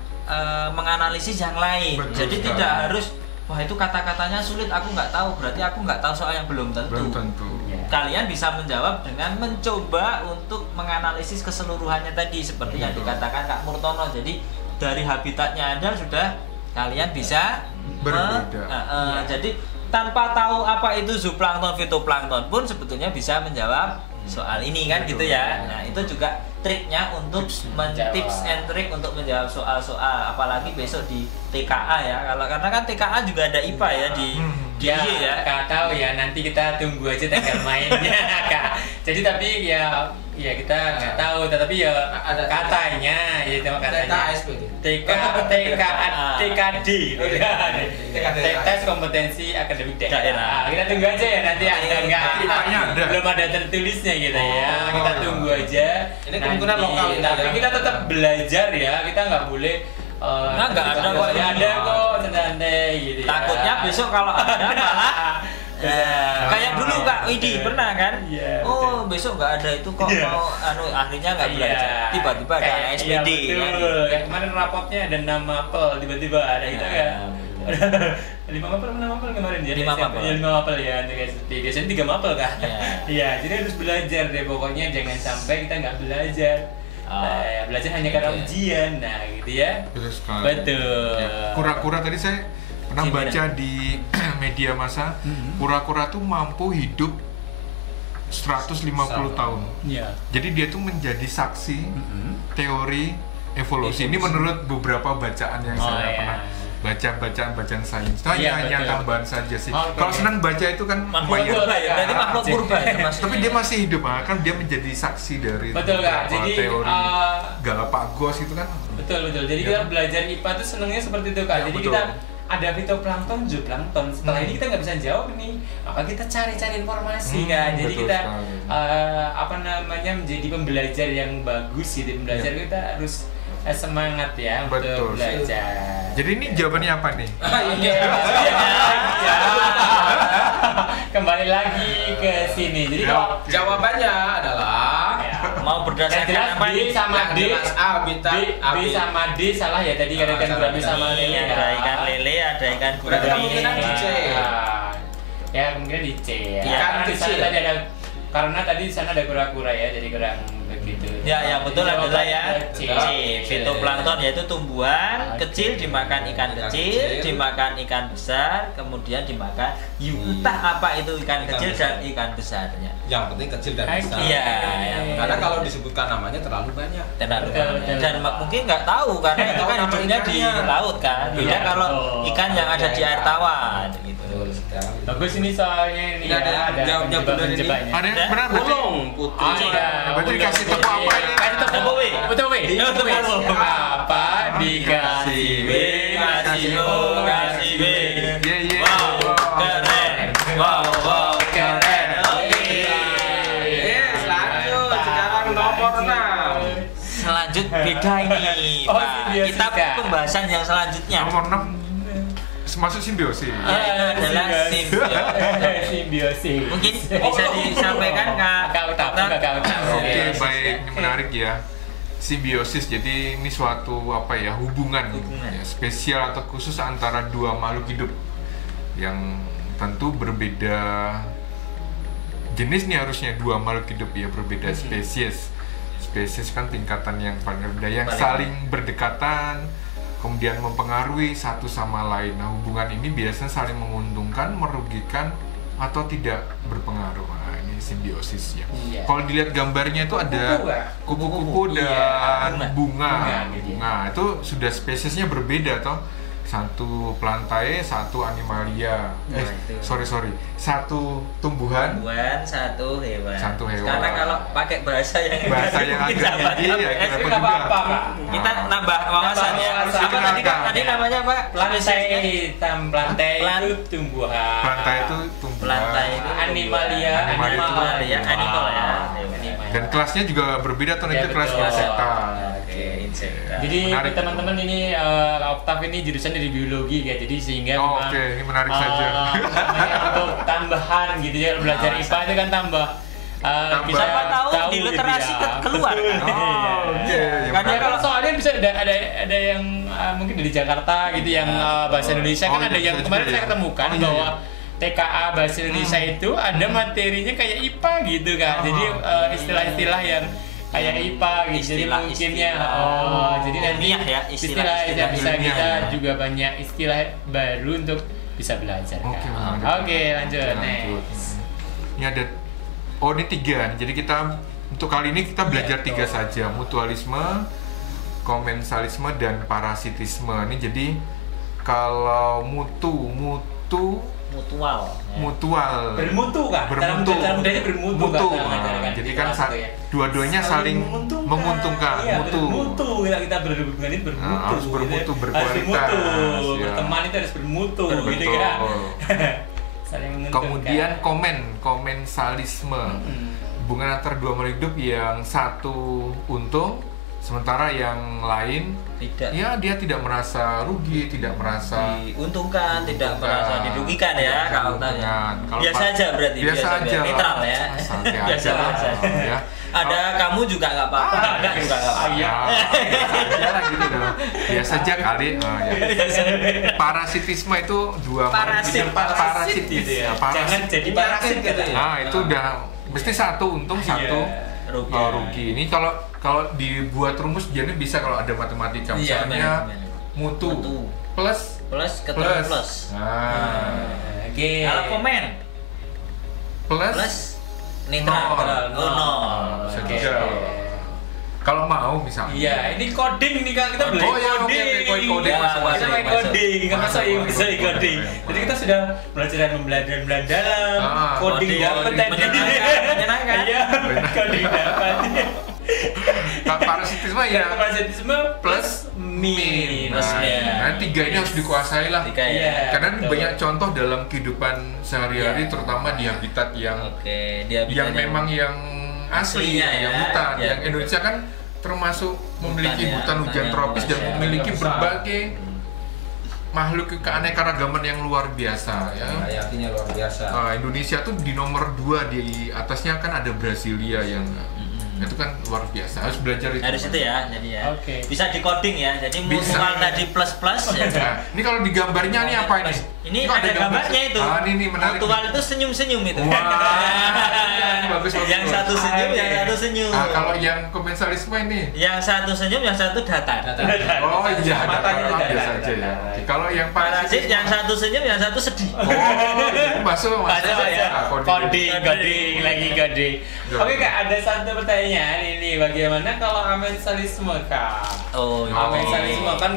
menganalisis yang lain. Betul Jadi sekali. tidak harus wah itu kata-katanya sulit, aku nggak tahu, berarti aku nggak tahu soal yang belum tentu. Belum tentu. Kalian bisa menjawab dengan mencoba untuk menganalisis keseluruhannya tadi seperti yang dikatakan Kak Murtono. Jadi dari habitatnya Anda sudah kalian bisa Berbeda. jadi tanpa tahu apa itu zooplankton, fitoplankton pun sebetulnya bisa menjawab soal ini kan gitu ya. Nah, itu juga triknya untuk tips and trick untuk menjawab soal-soal apalagi besok di TKA ya. Karena kan TKA juga ada IPA ya di Ya, ya. Kak tahu ya, nanti kita tunggu aja tanggal mainnya, Kak. Jadi tapi ya kita nggak tahu, tapi ya Ada katanya, ya itu katanya. TKD, tes kompetensi akademik daerah. Kita tunggu aja ya nanti ada nggak? Belum ada tertulisnya gitu ya. Kita tunggu aja. Ini kemungkinan nanti. lokal ya. Tapi kita tetap belajar ya. Kita nggak boleh. Nggak ada kok. Ada kok santai gitu. Takutnya besok kalau ada malah kayak dulu Kak Widi pernah kan? Iya, oh besok nggak ada itu kok mau akhirnya nggak belajar. Tiba-tiba ada SPD. Iya, betul. Kayak kemarin rapotnya ada 6 mapel, tiba-tiba ada gitu kan. 5 mapel, 6 mapel kemarin ya. 5 mapel. Ya, 5 mapel ya untuk SD. Biasanya 3 mapel kan. Iya. Iya, jadi harus belajar deh pokoknya, jangan sampai kita nggak belajar. Belajar hanya karena ujian. Nah, gitu ya. Betul sekali. Betul. Ya, kura-kura tadi saya pernah Gimana? baca di media massa, kura-kura tuh mampu hidup 150 tahun. Iya. Jadi dia tuh menjadi saksi teori evolusi. Ini menurut beberapa bacaan yang saya pernah baca, bacaan sains. Nah, Iya, hanya betul. tambahan saja sih. Oke. Kalau senang baca itu kan Makhluk lumayan. purba ya, berarti makhluk purba ya Mas. Tapi dia masih hidup, kan dia menjadi saksi dari Betul, Kak. beberapa Jadi, teori Galapagos itu kan. Betul. Jadi kita belajar IPA tuh senengnya seperti itu Kak. Ya, Jadi betul. kita ada fitoplankton, zooplankton. Setelah ini kita nggak bisa jawab nih, maka kita cari informasi kan. Jadi betul kita sekali. menjadi pembelajar yang bagus gitu. Pembelajar kita harus semangat ya Betul. untuk belajar. Jadi ini jawabannya apa nih? Oke, kembali lagi ke sini. Jadi kalau Jawabannya adalah Mau yang berdasarkan jelas apa B nih? sama D, habitat B sama D salah ya tadi kan ikan gurame sama lele. Ini ada ikan lele, ada ikan Berarti gurame. kemungkinan di C. Ya kemungkinan di C ya. Iya, Karena di di sana C. tadi ada karena tadi di sana ada kura-kura ya, jadi kurang begitu. Ya, yang betul adalah ya cip. Fitoplankton yaitu tumbuhan kecil dimakan ikan kecil, dimakan ikan besar, kemudian dimakan entah apa itu ikan kecil dan ikan besarnya. Yang penting kecil dan besar. Iya. Karena kalau disebutkan namanya terlalu banyak. Dan mungkin nggak tahu karena itu kan hidupnya di laut kan. Beda kalau ikan yang ada di air tawar gitu. Bagus ini soalnya ini ada penjebaknya. Ada yang benar putih. Berarti dikasih tepuk apa ini? Kasih tepuk W. Betul W. Apa dikasih W, kasih O, kasih W. Wow, keren. Wow, keren. Lanjut sekarang nomor 6. Selanjut beda ini, Pak. Kita pembahasan yang selanjutnya. Nomor 6 masuk simbiosis. Adalah simbiosis. Mungkin bisa disampaikan Kak Utama. Oke, baik, ini menarik ya. Simbiosis, jadi ini suatu hubungan. Ya, spesial atau khusus antara dua makhluk hidup yang tentu berbeda jenis nih, harusnya dua makhluk hidup ya, berbeda spesies. Spesies kan tingkatan yang paling rendah, yang saling berdekatan, kemudian mempengaruhi satu sama lain. Nah, hubungan ini biasanya saling menguntungkan, merugikan, atau tidak berpengaruh. Nah, ini simbiosis ya. Kalau dilihat gambarnya itu ada kupu-kupu dan bunga. Itu sudah spesiesnya berbeda toh. Satu plantae, satu animalia. Sorry. Satu tumbuhan, satu hewan. Karena kalau pakai bahasa yang agak kita apa? Kita nambah wawasan ya. Tadi namanya apa? Plantae itu tumbuhan. Plantae itu tumbuhan. Animalia animal ya. Dan kelasnya juga berbeda tuh, itu kelas insekta. Jadi teman-teman ini Oktav ini jurusan dari biologi ya, jadi sehingga ini menarik saja. Untuk tambahan gitu ya, belajar IPA itu kan tambah bisa tahu di literasi keluar. Karena kalau soalnya bisa ada yang mungkin dari Jakarta gitu yang bahasa Indonesia kan ada yang kemarin saya ketemukan bahwa TKA bahasa Indonesia itu ada materinya kayak IPA gitu kan. Jadi istilah-istilah yang kayak IPA gitu, jadi mungkinnya jadi nanti istilah yang bisa kita juga banyak istilah baru untuk bisa belajar kan. Oke, lanjut. Next. Ini ada ini 3. Jadi kita untuk kali ini kita belajar 3 saja, mutualisme, komensalisme, dan parasitisme. Ini jadi kalau mutual bermutu kan, dalam mudahnya bermutu kan. Jadi kan dua-duanya saling menguntungkan. Bermutu, kita berhubungan ini bermutu, harus bermutu, berkualitas, berteman itu harus bermutu gitu kan. Kemudian komensalisme, hubungan antara dua makhluk hidup yang satu untung sementara yang lain dia tidak merasa rugi, tidak merasa diuntungkan, tidak merasa dirugikan ya kalau biasa aja, berarti biasa aja, netral ya, biasa ya. Ada kamu juga nggak apa-apa, ada juga nggak apa-apa, gitu dong, biasa aja kali. Parasitisme itu dua parasit gitu ya, jangan jadi parasit gitu ya. Nah itu udah mesti satu untung, satu rugi. Ini kalau dibuat rumus jadi bisa kalau ada matematika, misalnya mutu plus ketemu plus. Kalau komen plus netral. Kalau mau misalnya. Iya, ini coding nih Kak, kita belajar coding. Kita main coding, kan bisa coding. Jadi kita sudah belajar mendalam, coding dapat tadi. Menyenangkan. Iya, coding dapat. Parasitisme ya. Parasitisme plus minus. Nah, 3 ini harus dikuasai lah. Karena banyak contoh dalam kehidupan sehari-hari, terutama di habitat yang memang yang asli yang hutan. Yang Indonesia kan termasuk memiliki hutan hujan tropis dan memiliki berbagai makhluk keanekaragaman yang luar biasa ya. Artinya luar biasa. Indonesia tuh di nomor 2, di atasnya kan ada Brasilia yang itu kan luar biasa, harus belajar itu. Harus itu ya, jadi ya. Bisa di coding ya, jadi mutual tadi plus ya. Nah, ini kalau di gambarnya nih apa ini? Ini ada gambarnya itu. Ini menarik. Mutual itu senyum-senyum itu. Wah, ini bagus bagus. Yang satu senyum, yang satu senyum. Kalau yang komensalisme ini, yang satu senyum, yang satu datar. Oh iya, matanya itu biasa aja ya. Kalau yang parasit, yang satu senyum, yang satu sedih. Masuk ya. Coding lagi coding. Oke Kak, ada satu pertanyaan ini, bagaimana kalau amensalisme Kak? Amensalisme kan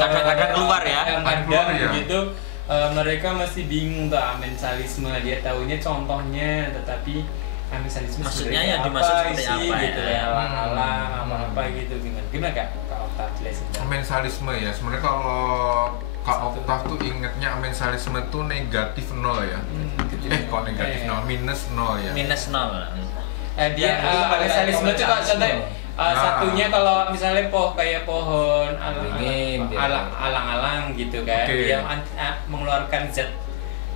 kadang-kadang keluar ya. Kadang begitu mereka masih bingung tuh amensalisme, dia taunya contohnya, tetapi amensalisme maksudnya yang dimaksud seperti apa gitu ya, alang-alang apa gitu, gimana Kak? Kak Oktav jelasin. Amensalisme ya, sebenarnya kalau Kak Oktav tuh ingetnya amensalisme tuh negatif 0 ya. Kok negatif 0? Minus 0 ya. Minus 0. Dia amensalisme itu kalau contohnya satunya kalau misalnya kayak pohon alang-alang gitu kan, dia mengeluarkan zat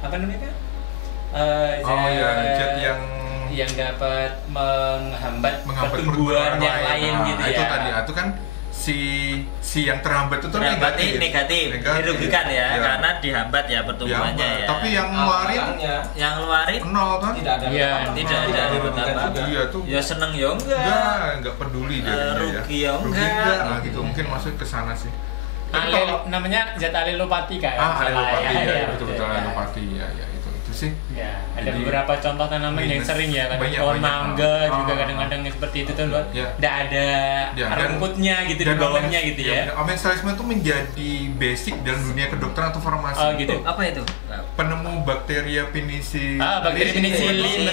apa namanya Kak? Zat yang dapat menghambat pertumbuhan yang lain gitu ya. Itu tadi, itu kan si yang terhambat itu negatif, dirugikan ya, karena dihambat ya pertumbuhannya ya. Tapi yang ngeluarin 0 kan? Tidak ada apa-apa. Iya tuh. Ya seneng ya enggak peduli dia. Rugi ya enggak. Nah gitu, mungkin masuk ke sana sih. Namanya zat alelopati Kak. Alelopati ya, betul-betul alelopati ya. Sih. Ya, ada beberapa contoh tanaman yang sering ya, kan pohon mangga juga kadang-kadang seperti itu tuh, tidak ada rumputnya gitu di bawahnya gitu ya. Amensalisme itu menjadi basic dalam dunia kedokteran atau farmasi. Gitu. Apa itu? Penemu bakteria penicillin. Bakteri penicillin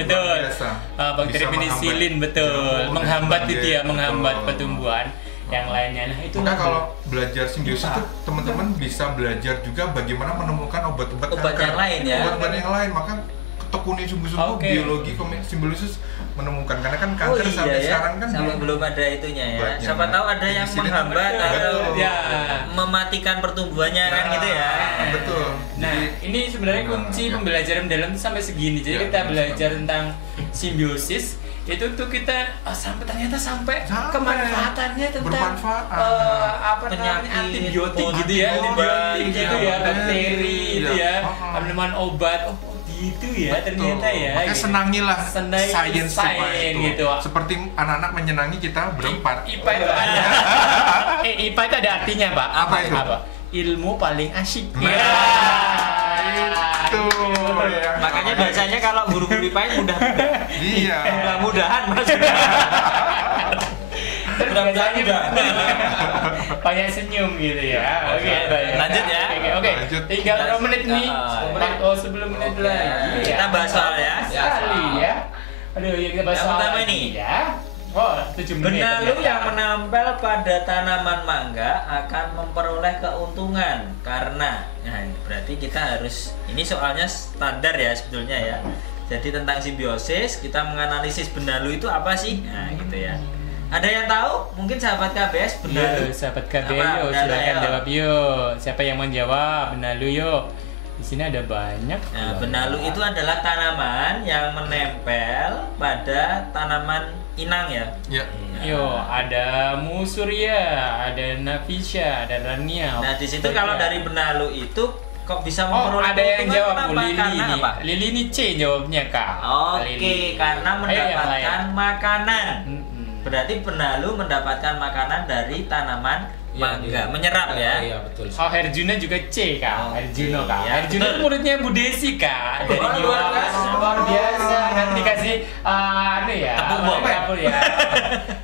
betul. Bakteri penicillin betul. Menghambat itu ya, menghambat pertumbuhan yang lainnya. Nah itu kalau belajar simbiosis itu teman-teman bisa belajar juga bagaimana menemukan obat-obat yang lain ya. Obat-obat yang lain, maka tekuni sungguh-sungguh biologi simbiosis menemukan, karena kan kanker sampai sekarang kan belum ada itunya ya. Siapa tahu ada yang menghambat atau mematikan pertumbuhannya kan gitu ya. Betul. Nah, ini sebenarnya kunci pembelajaran dalam sampai segini. Jadi kita belajar tentang simbiosis itu tuh kita ternyata sampai kemanfaatannya tentang antibiotik gitu ya, bakteri gitu ya, minuman obat gitu ya. Ternyata ya makanya senangilah sains gitu, seperti anak-anak menyenangi kita berempat. IPA itu ada IPA itu ada artinya Pak. Apa itu? Ilmu paling asyik. Makanya biasanya kalau guru-guru IPA mudah-mudahan maksudnya. Mudah-mudahan banyak senyum gitu ya. Oke, lanjut ya. Oke. Tinggal 2 menit nih. Sebelum menit lagi. Kita bahas soal ya. Sekali ya. Aduh, kita bahas soal pertama ini ya. 7 menit. Benalu yang menempel pada tanaman mangga akan memperoleh keuntungan karena, berarti kita harus, ini soalnya standar ya sebetulnya ya. Jadi tentang simbiosis, kita menganalisis benalu itu apa sih? Nah gitu ya. Ada yang tahu? Mungkin sahabat KBS benalu. Sahabat KBS, silakan jawab yuk. Siapa yang mau jawab benalu yuk? Di sini ada banyak. Nah, benalu itu adalah tanaman yang menempel pada tanaman inang ya. Yo, ada Musuria, ada Nafisha, ada Rania. Nah, di situ kalau dari benalu itu kok bisa memperoleh ada yang jawab Lili karena apa? Lili ini C jawabnya Kak. Oke, karena mendapatkan makanan. Berarti benalu mendapatkan makanan dari tanaman mangga, menyerap ya. Iya, betul. Herjuna juga C Kak. Herjuna Kak. Herjuna itu muridnya Bu Desi Kak. Dari luar biasa. Nanti dikasih tepung ya.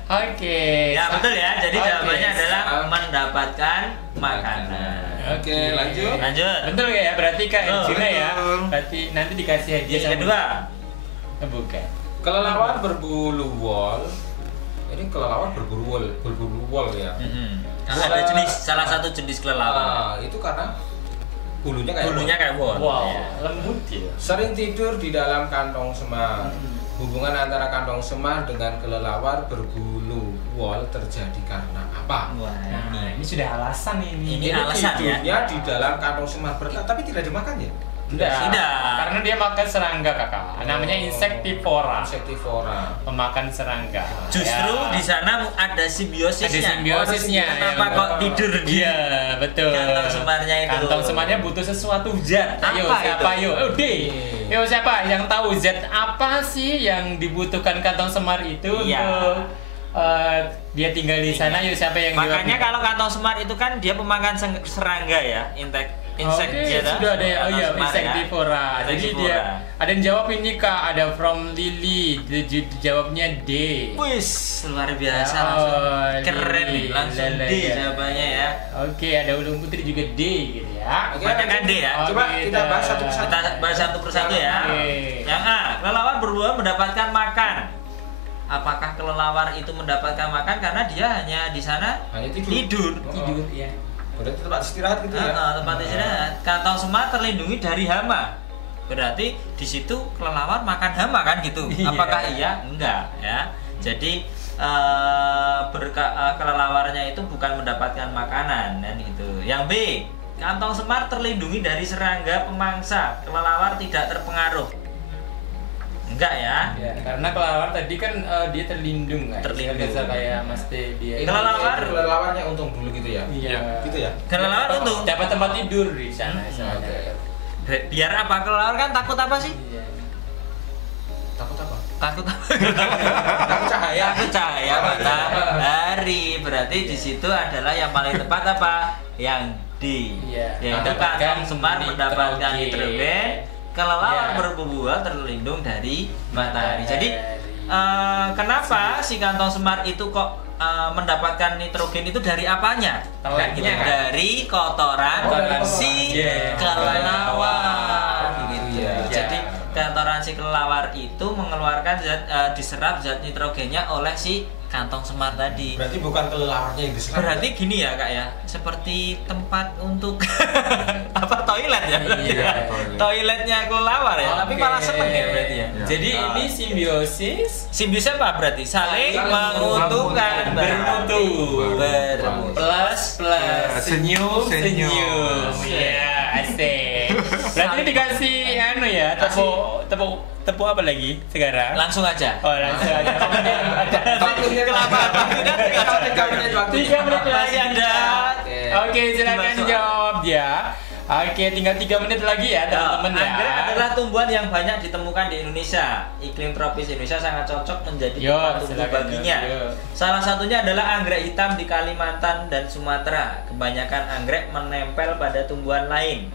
Oke. Ya betul ya. Jadi jawabannya adalah mendapatkan makanan. Oke, lanjut. Betul ya? Berarti Kak Herjuna ya. Berarti nanti dikasih hadiah yang kedua. Bukan. Kelelawar berbulu wol. Ini kelelawar berbulu wol ya. Ada salah satu jenis kelelawar. Itu karena bulunya kayak wol. Wow, lembut ya. Sering tidur di dalam kantong semar. Hubungan antara kantong semar dengan kelelawar berbulu wol terjadi karena apa? Nah, ini sudah alasan ini. Ini alasan ya. Di dalam kantong semar tapi tidak dimakan ya? Tidak. Karena dia makan serangga Kakak. Namanya insektivora. Pemakan serangga. Justru di sana ada simbiosisnya. Kenapa kok tidur dia? Betul. Kantong semarnya itu. Kantong semarnya butuh sesuatu zat. Ayo, siapa yuk? D. Yo, siapa yang tahu zat apa sih yang dibutuhkan kantong semar itu untuk dia tinggal di sana? Yuk, siapa yang jawab? Makanya kalau kantong semar itu kan dia pemakan serangga ya, insek sudah ada ya. Oh iya, insektivora. Jadi dia ada yang jawab ini Kak, ada from Lily. Jawabnya D. Wis, luar biasa langsung. Keren nih, langsung D jawabannya ya. Oke, ada Ulung Putri juga D gitu ya. Banyak kan D ya. Coba kita bahas satu persatu. Kita bahas satu persatu ya. Yang A, kelelawar berbuah mendapatkan makan. Apakah kelelawar itu mendapatkan makan karena dia hanya di sana tidur ya. Berarti tempat istirahat gitu ya? Tempat istirahat. Kantong semar terlindungi dari hama. Berarti di situ kelelawar makan hama kan gitu. Apakah iya? Enggak ya. Jadi kelelawarnya itu bukan mendapatkan makanan dan itu. Yang B, kantong semar terlindungi dari serangga pemangsa. Kelelawar tidak terpengaruh. Enggak ya? Karena kelelawar tadi kan dia terlindung kan. Biasa kayak Mas D dia. Kelelawarnya untung dulu gitu ya. Iya. Gitu ya. Kelelawar untung dapat tempat tidur di sana. Biar apa? Kelelawar kan takut apa sih? Takut apa? Takut cahaya. Takut cahaya matahari. Berarti di situ adalah yang paling tepat apa? Yang D. Yaitu kantong semar mendapatkan nitrogen. Kelelawar berbuah terlindung dari matahari. Jadi kenapa si kantong semar itu kok mendapatkan nitrogen itu dari apanya? Dari kotoran si kelelawar. Jadi kotoran si kelelawar itu mengeluarkan diserap zat nitrogennya oleh si kantong semar tadi. Berarti bukan kelelawarnya yang diserap. Berarti gini ya Kak ya, seperti tempat untuk toilet ya. Toiletnya kelelawar ya, tapi malah seneng ya berarti ya. Jadi ini simbiosis. Simbiosis apa berarti? Saling menguntungkan, bermutu. Plus senyum. Iya, asik. Berarti dikasih ya, tepuk apa lagi sekarang? Langsung aja. Oh, langsung aja. Kelapa. 3 menit lagi Anda. Oke, silakan jawab ya. Oke, tinggal 3 menit lagi ya teman-teman ya. Anggrek adalah tumbuhan yang banyak ditemukan di Indonesia. Iklim tropis Indonesia sangat cocok menjadi tempat tumbuh baginya. Salah satunya adalah anggrek hitam di Kalimantan dan Sumatera. Kebanyakan anggrek menempel pada tumbuhan lain.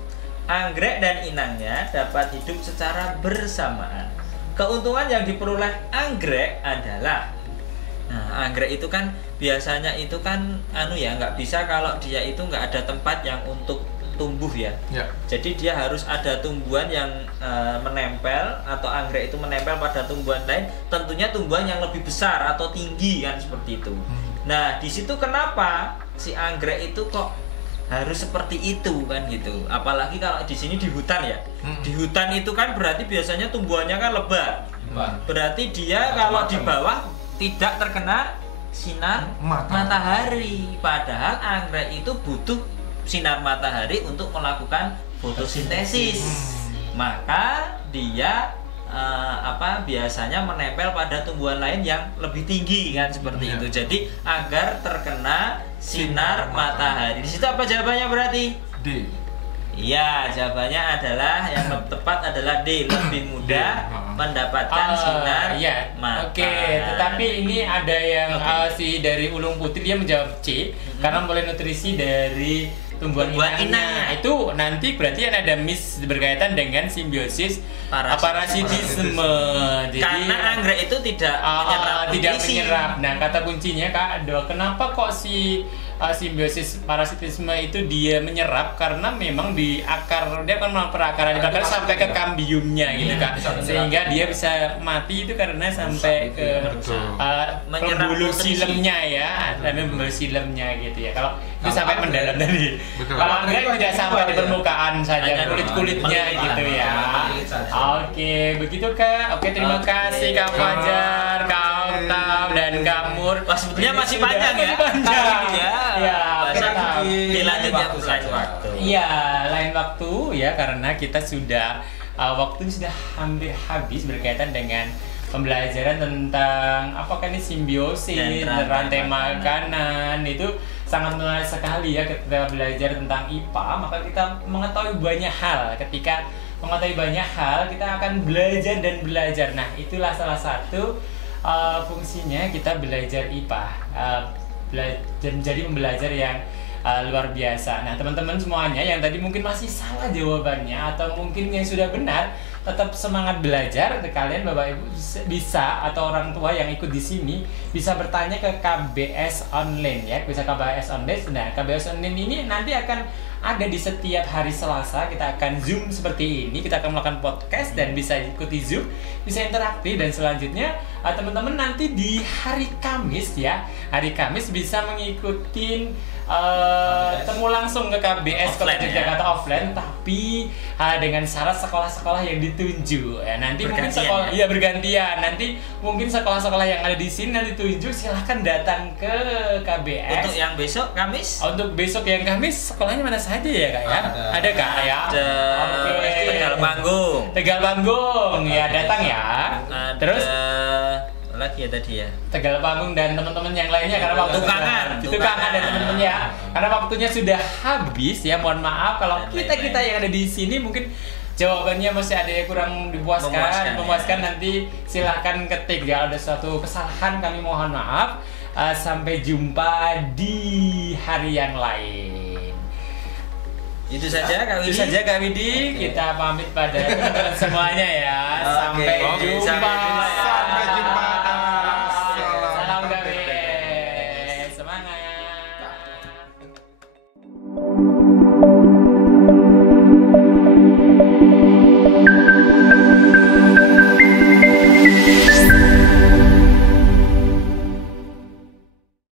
Anggrek dan inangnya dapat hidup secara bersamaan. Keuntungan yang diperoleh anggrek adalah, anggrek itu kan biasanya itu kan nggak bisa kalau dia itu nggak ada tempat yang untuk tumbuh ya. Jadi dia harus ada tumbuhan yang menempel atau anggrek itu menempel pada tumbuhan lain, tentunya tumbuhan yang lebih besar atau tinggi kan seperti itu. Nah, di situ kenapa si anggrek itu kok harus seperti itu kan gitu. Apalagi kalau di sini di hutan ya. Di hutan itu kan berarti biasanya tumbuhannya kan lebat. Berarti dia kalau di bawah tidak terkena sinar matahari. Padahal anggrek itu butuh sinar matahari untuk melakukan fotosintesis. Maka dia biasanya menempel pada tumbuhan lain yang lebih tinggi kan seperti itu. Jadi agar terkena sinar matahari. Di situ apa jawabannya berarti? D. Iya, jawabannya adalah yang tepat adalah D, lebih mudah mendapatkan sinar matahari. Oke, tetapi ini ada yang si dari Ulung Putri dia menjawab C karena mulai nutrisi dari tumbuhan inangnya. Itu nanti berarti ada miss berkaitan dengan simbiosis parasitisme. Jadi karena anggrek itu tidak menyerap. Nah, kata kuncinya Kak Ado, kenapa kok si simbiosis parasitisme itu dia menyerap? Karena memang di akar dia kan perakaran sampai ke kambiumnya gitu Kak. Sehingga dia bisa mati itu karena sampai ke pembuluh silemnya ya, pembuluh silemnya gitu ya. Kalau itu sampai mendalam tadi. Kalau anggrek tidak sampai di permukaan saja, kulit-kulitnya gitu ya. Oke, begitu Kak. Oke, terima kasih Kak Fajar, Kak Oktav dan Kak Mur. Wah, sebetulnya masih panjang ya. Ya, dilanjutnya lain waktu. Iya, lain waktu ya karena kita sudah waktu sudah hampir habis berkaitan dengan pembelajaran tentang apakah ini simbiosis, rantai makanan itu sangat menarik sekali ya ketika belajar tentang IPA, maka kita mengetahui banyak hal ketika mengetahui banyak hal, kita akan belajar dan belajar. Nah, itulah salah satu fungsinya kita belajar IPA, jadi pembelajar yang luar biasa. Nah, teman-teman semuanya yang tadi mungkin masih salah jawabannya atau mungkin yang sudah benar, tetap semangat belajar. Kalian Bapak Ibu bisa, atau orang tua yang ikut di sini bisa bertanya ke KBS Online ya, bisa KBS Online. Nah, KBS Online ini nanti akan ada di setiap hari Selasa. Kita akan Zoom seperti ini, kita akan melakukan podcast dan bisa ikuti Zoom, bisa interaktif. Dan selanjutnya teman-teman nanti di hari Kamis ya, hari Kamis bisa mengikuti temu langsung ke KBS Kota Yogyakarta offline, tapi dengan syarat sekolah-sekolah yang ditunjuk ya. Nanti mungkin sekolah bergantian. Nanti mungkin sekolah-sekolah yang ada di sini nanti ditunjuk, silahkan datang ke KBS. Untuk yang besok Kamis? Untuk besok yang Kamis sekolahnya mana saja ya Kak ya? Ada Kak ya? Tegal Panggung. Tegal Panggung ya, datang ya. Terus lagi ya tadi ya, Tegal Panggung dan teman-teman yang lainnya, karena waktu Tukangan dan teman-teman ya, karena waktunya sudah habis ya. Mohon maaf kalau kita yang ada di sini mungkin jawabannya masih ada yang kurang memuaskan. Nanti silahkan ketik ya, ada suatu kesalahan kami mohon maaf. Sampai jumpa di hari yang lain. Itu saja Kak Widi. Itu saja Kak Widi. Kita pamit pada teman-teman semuanya ya. Sampai jumpa.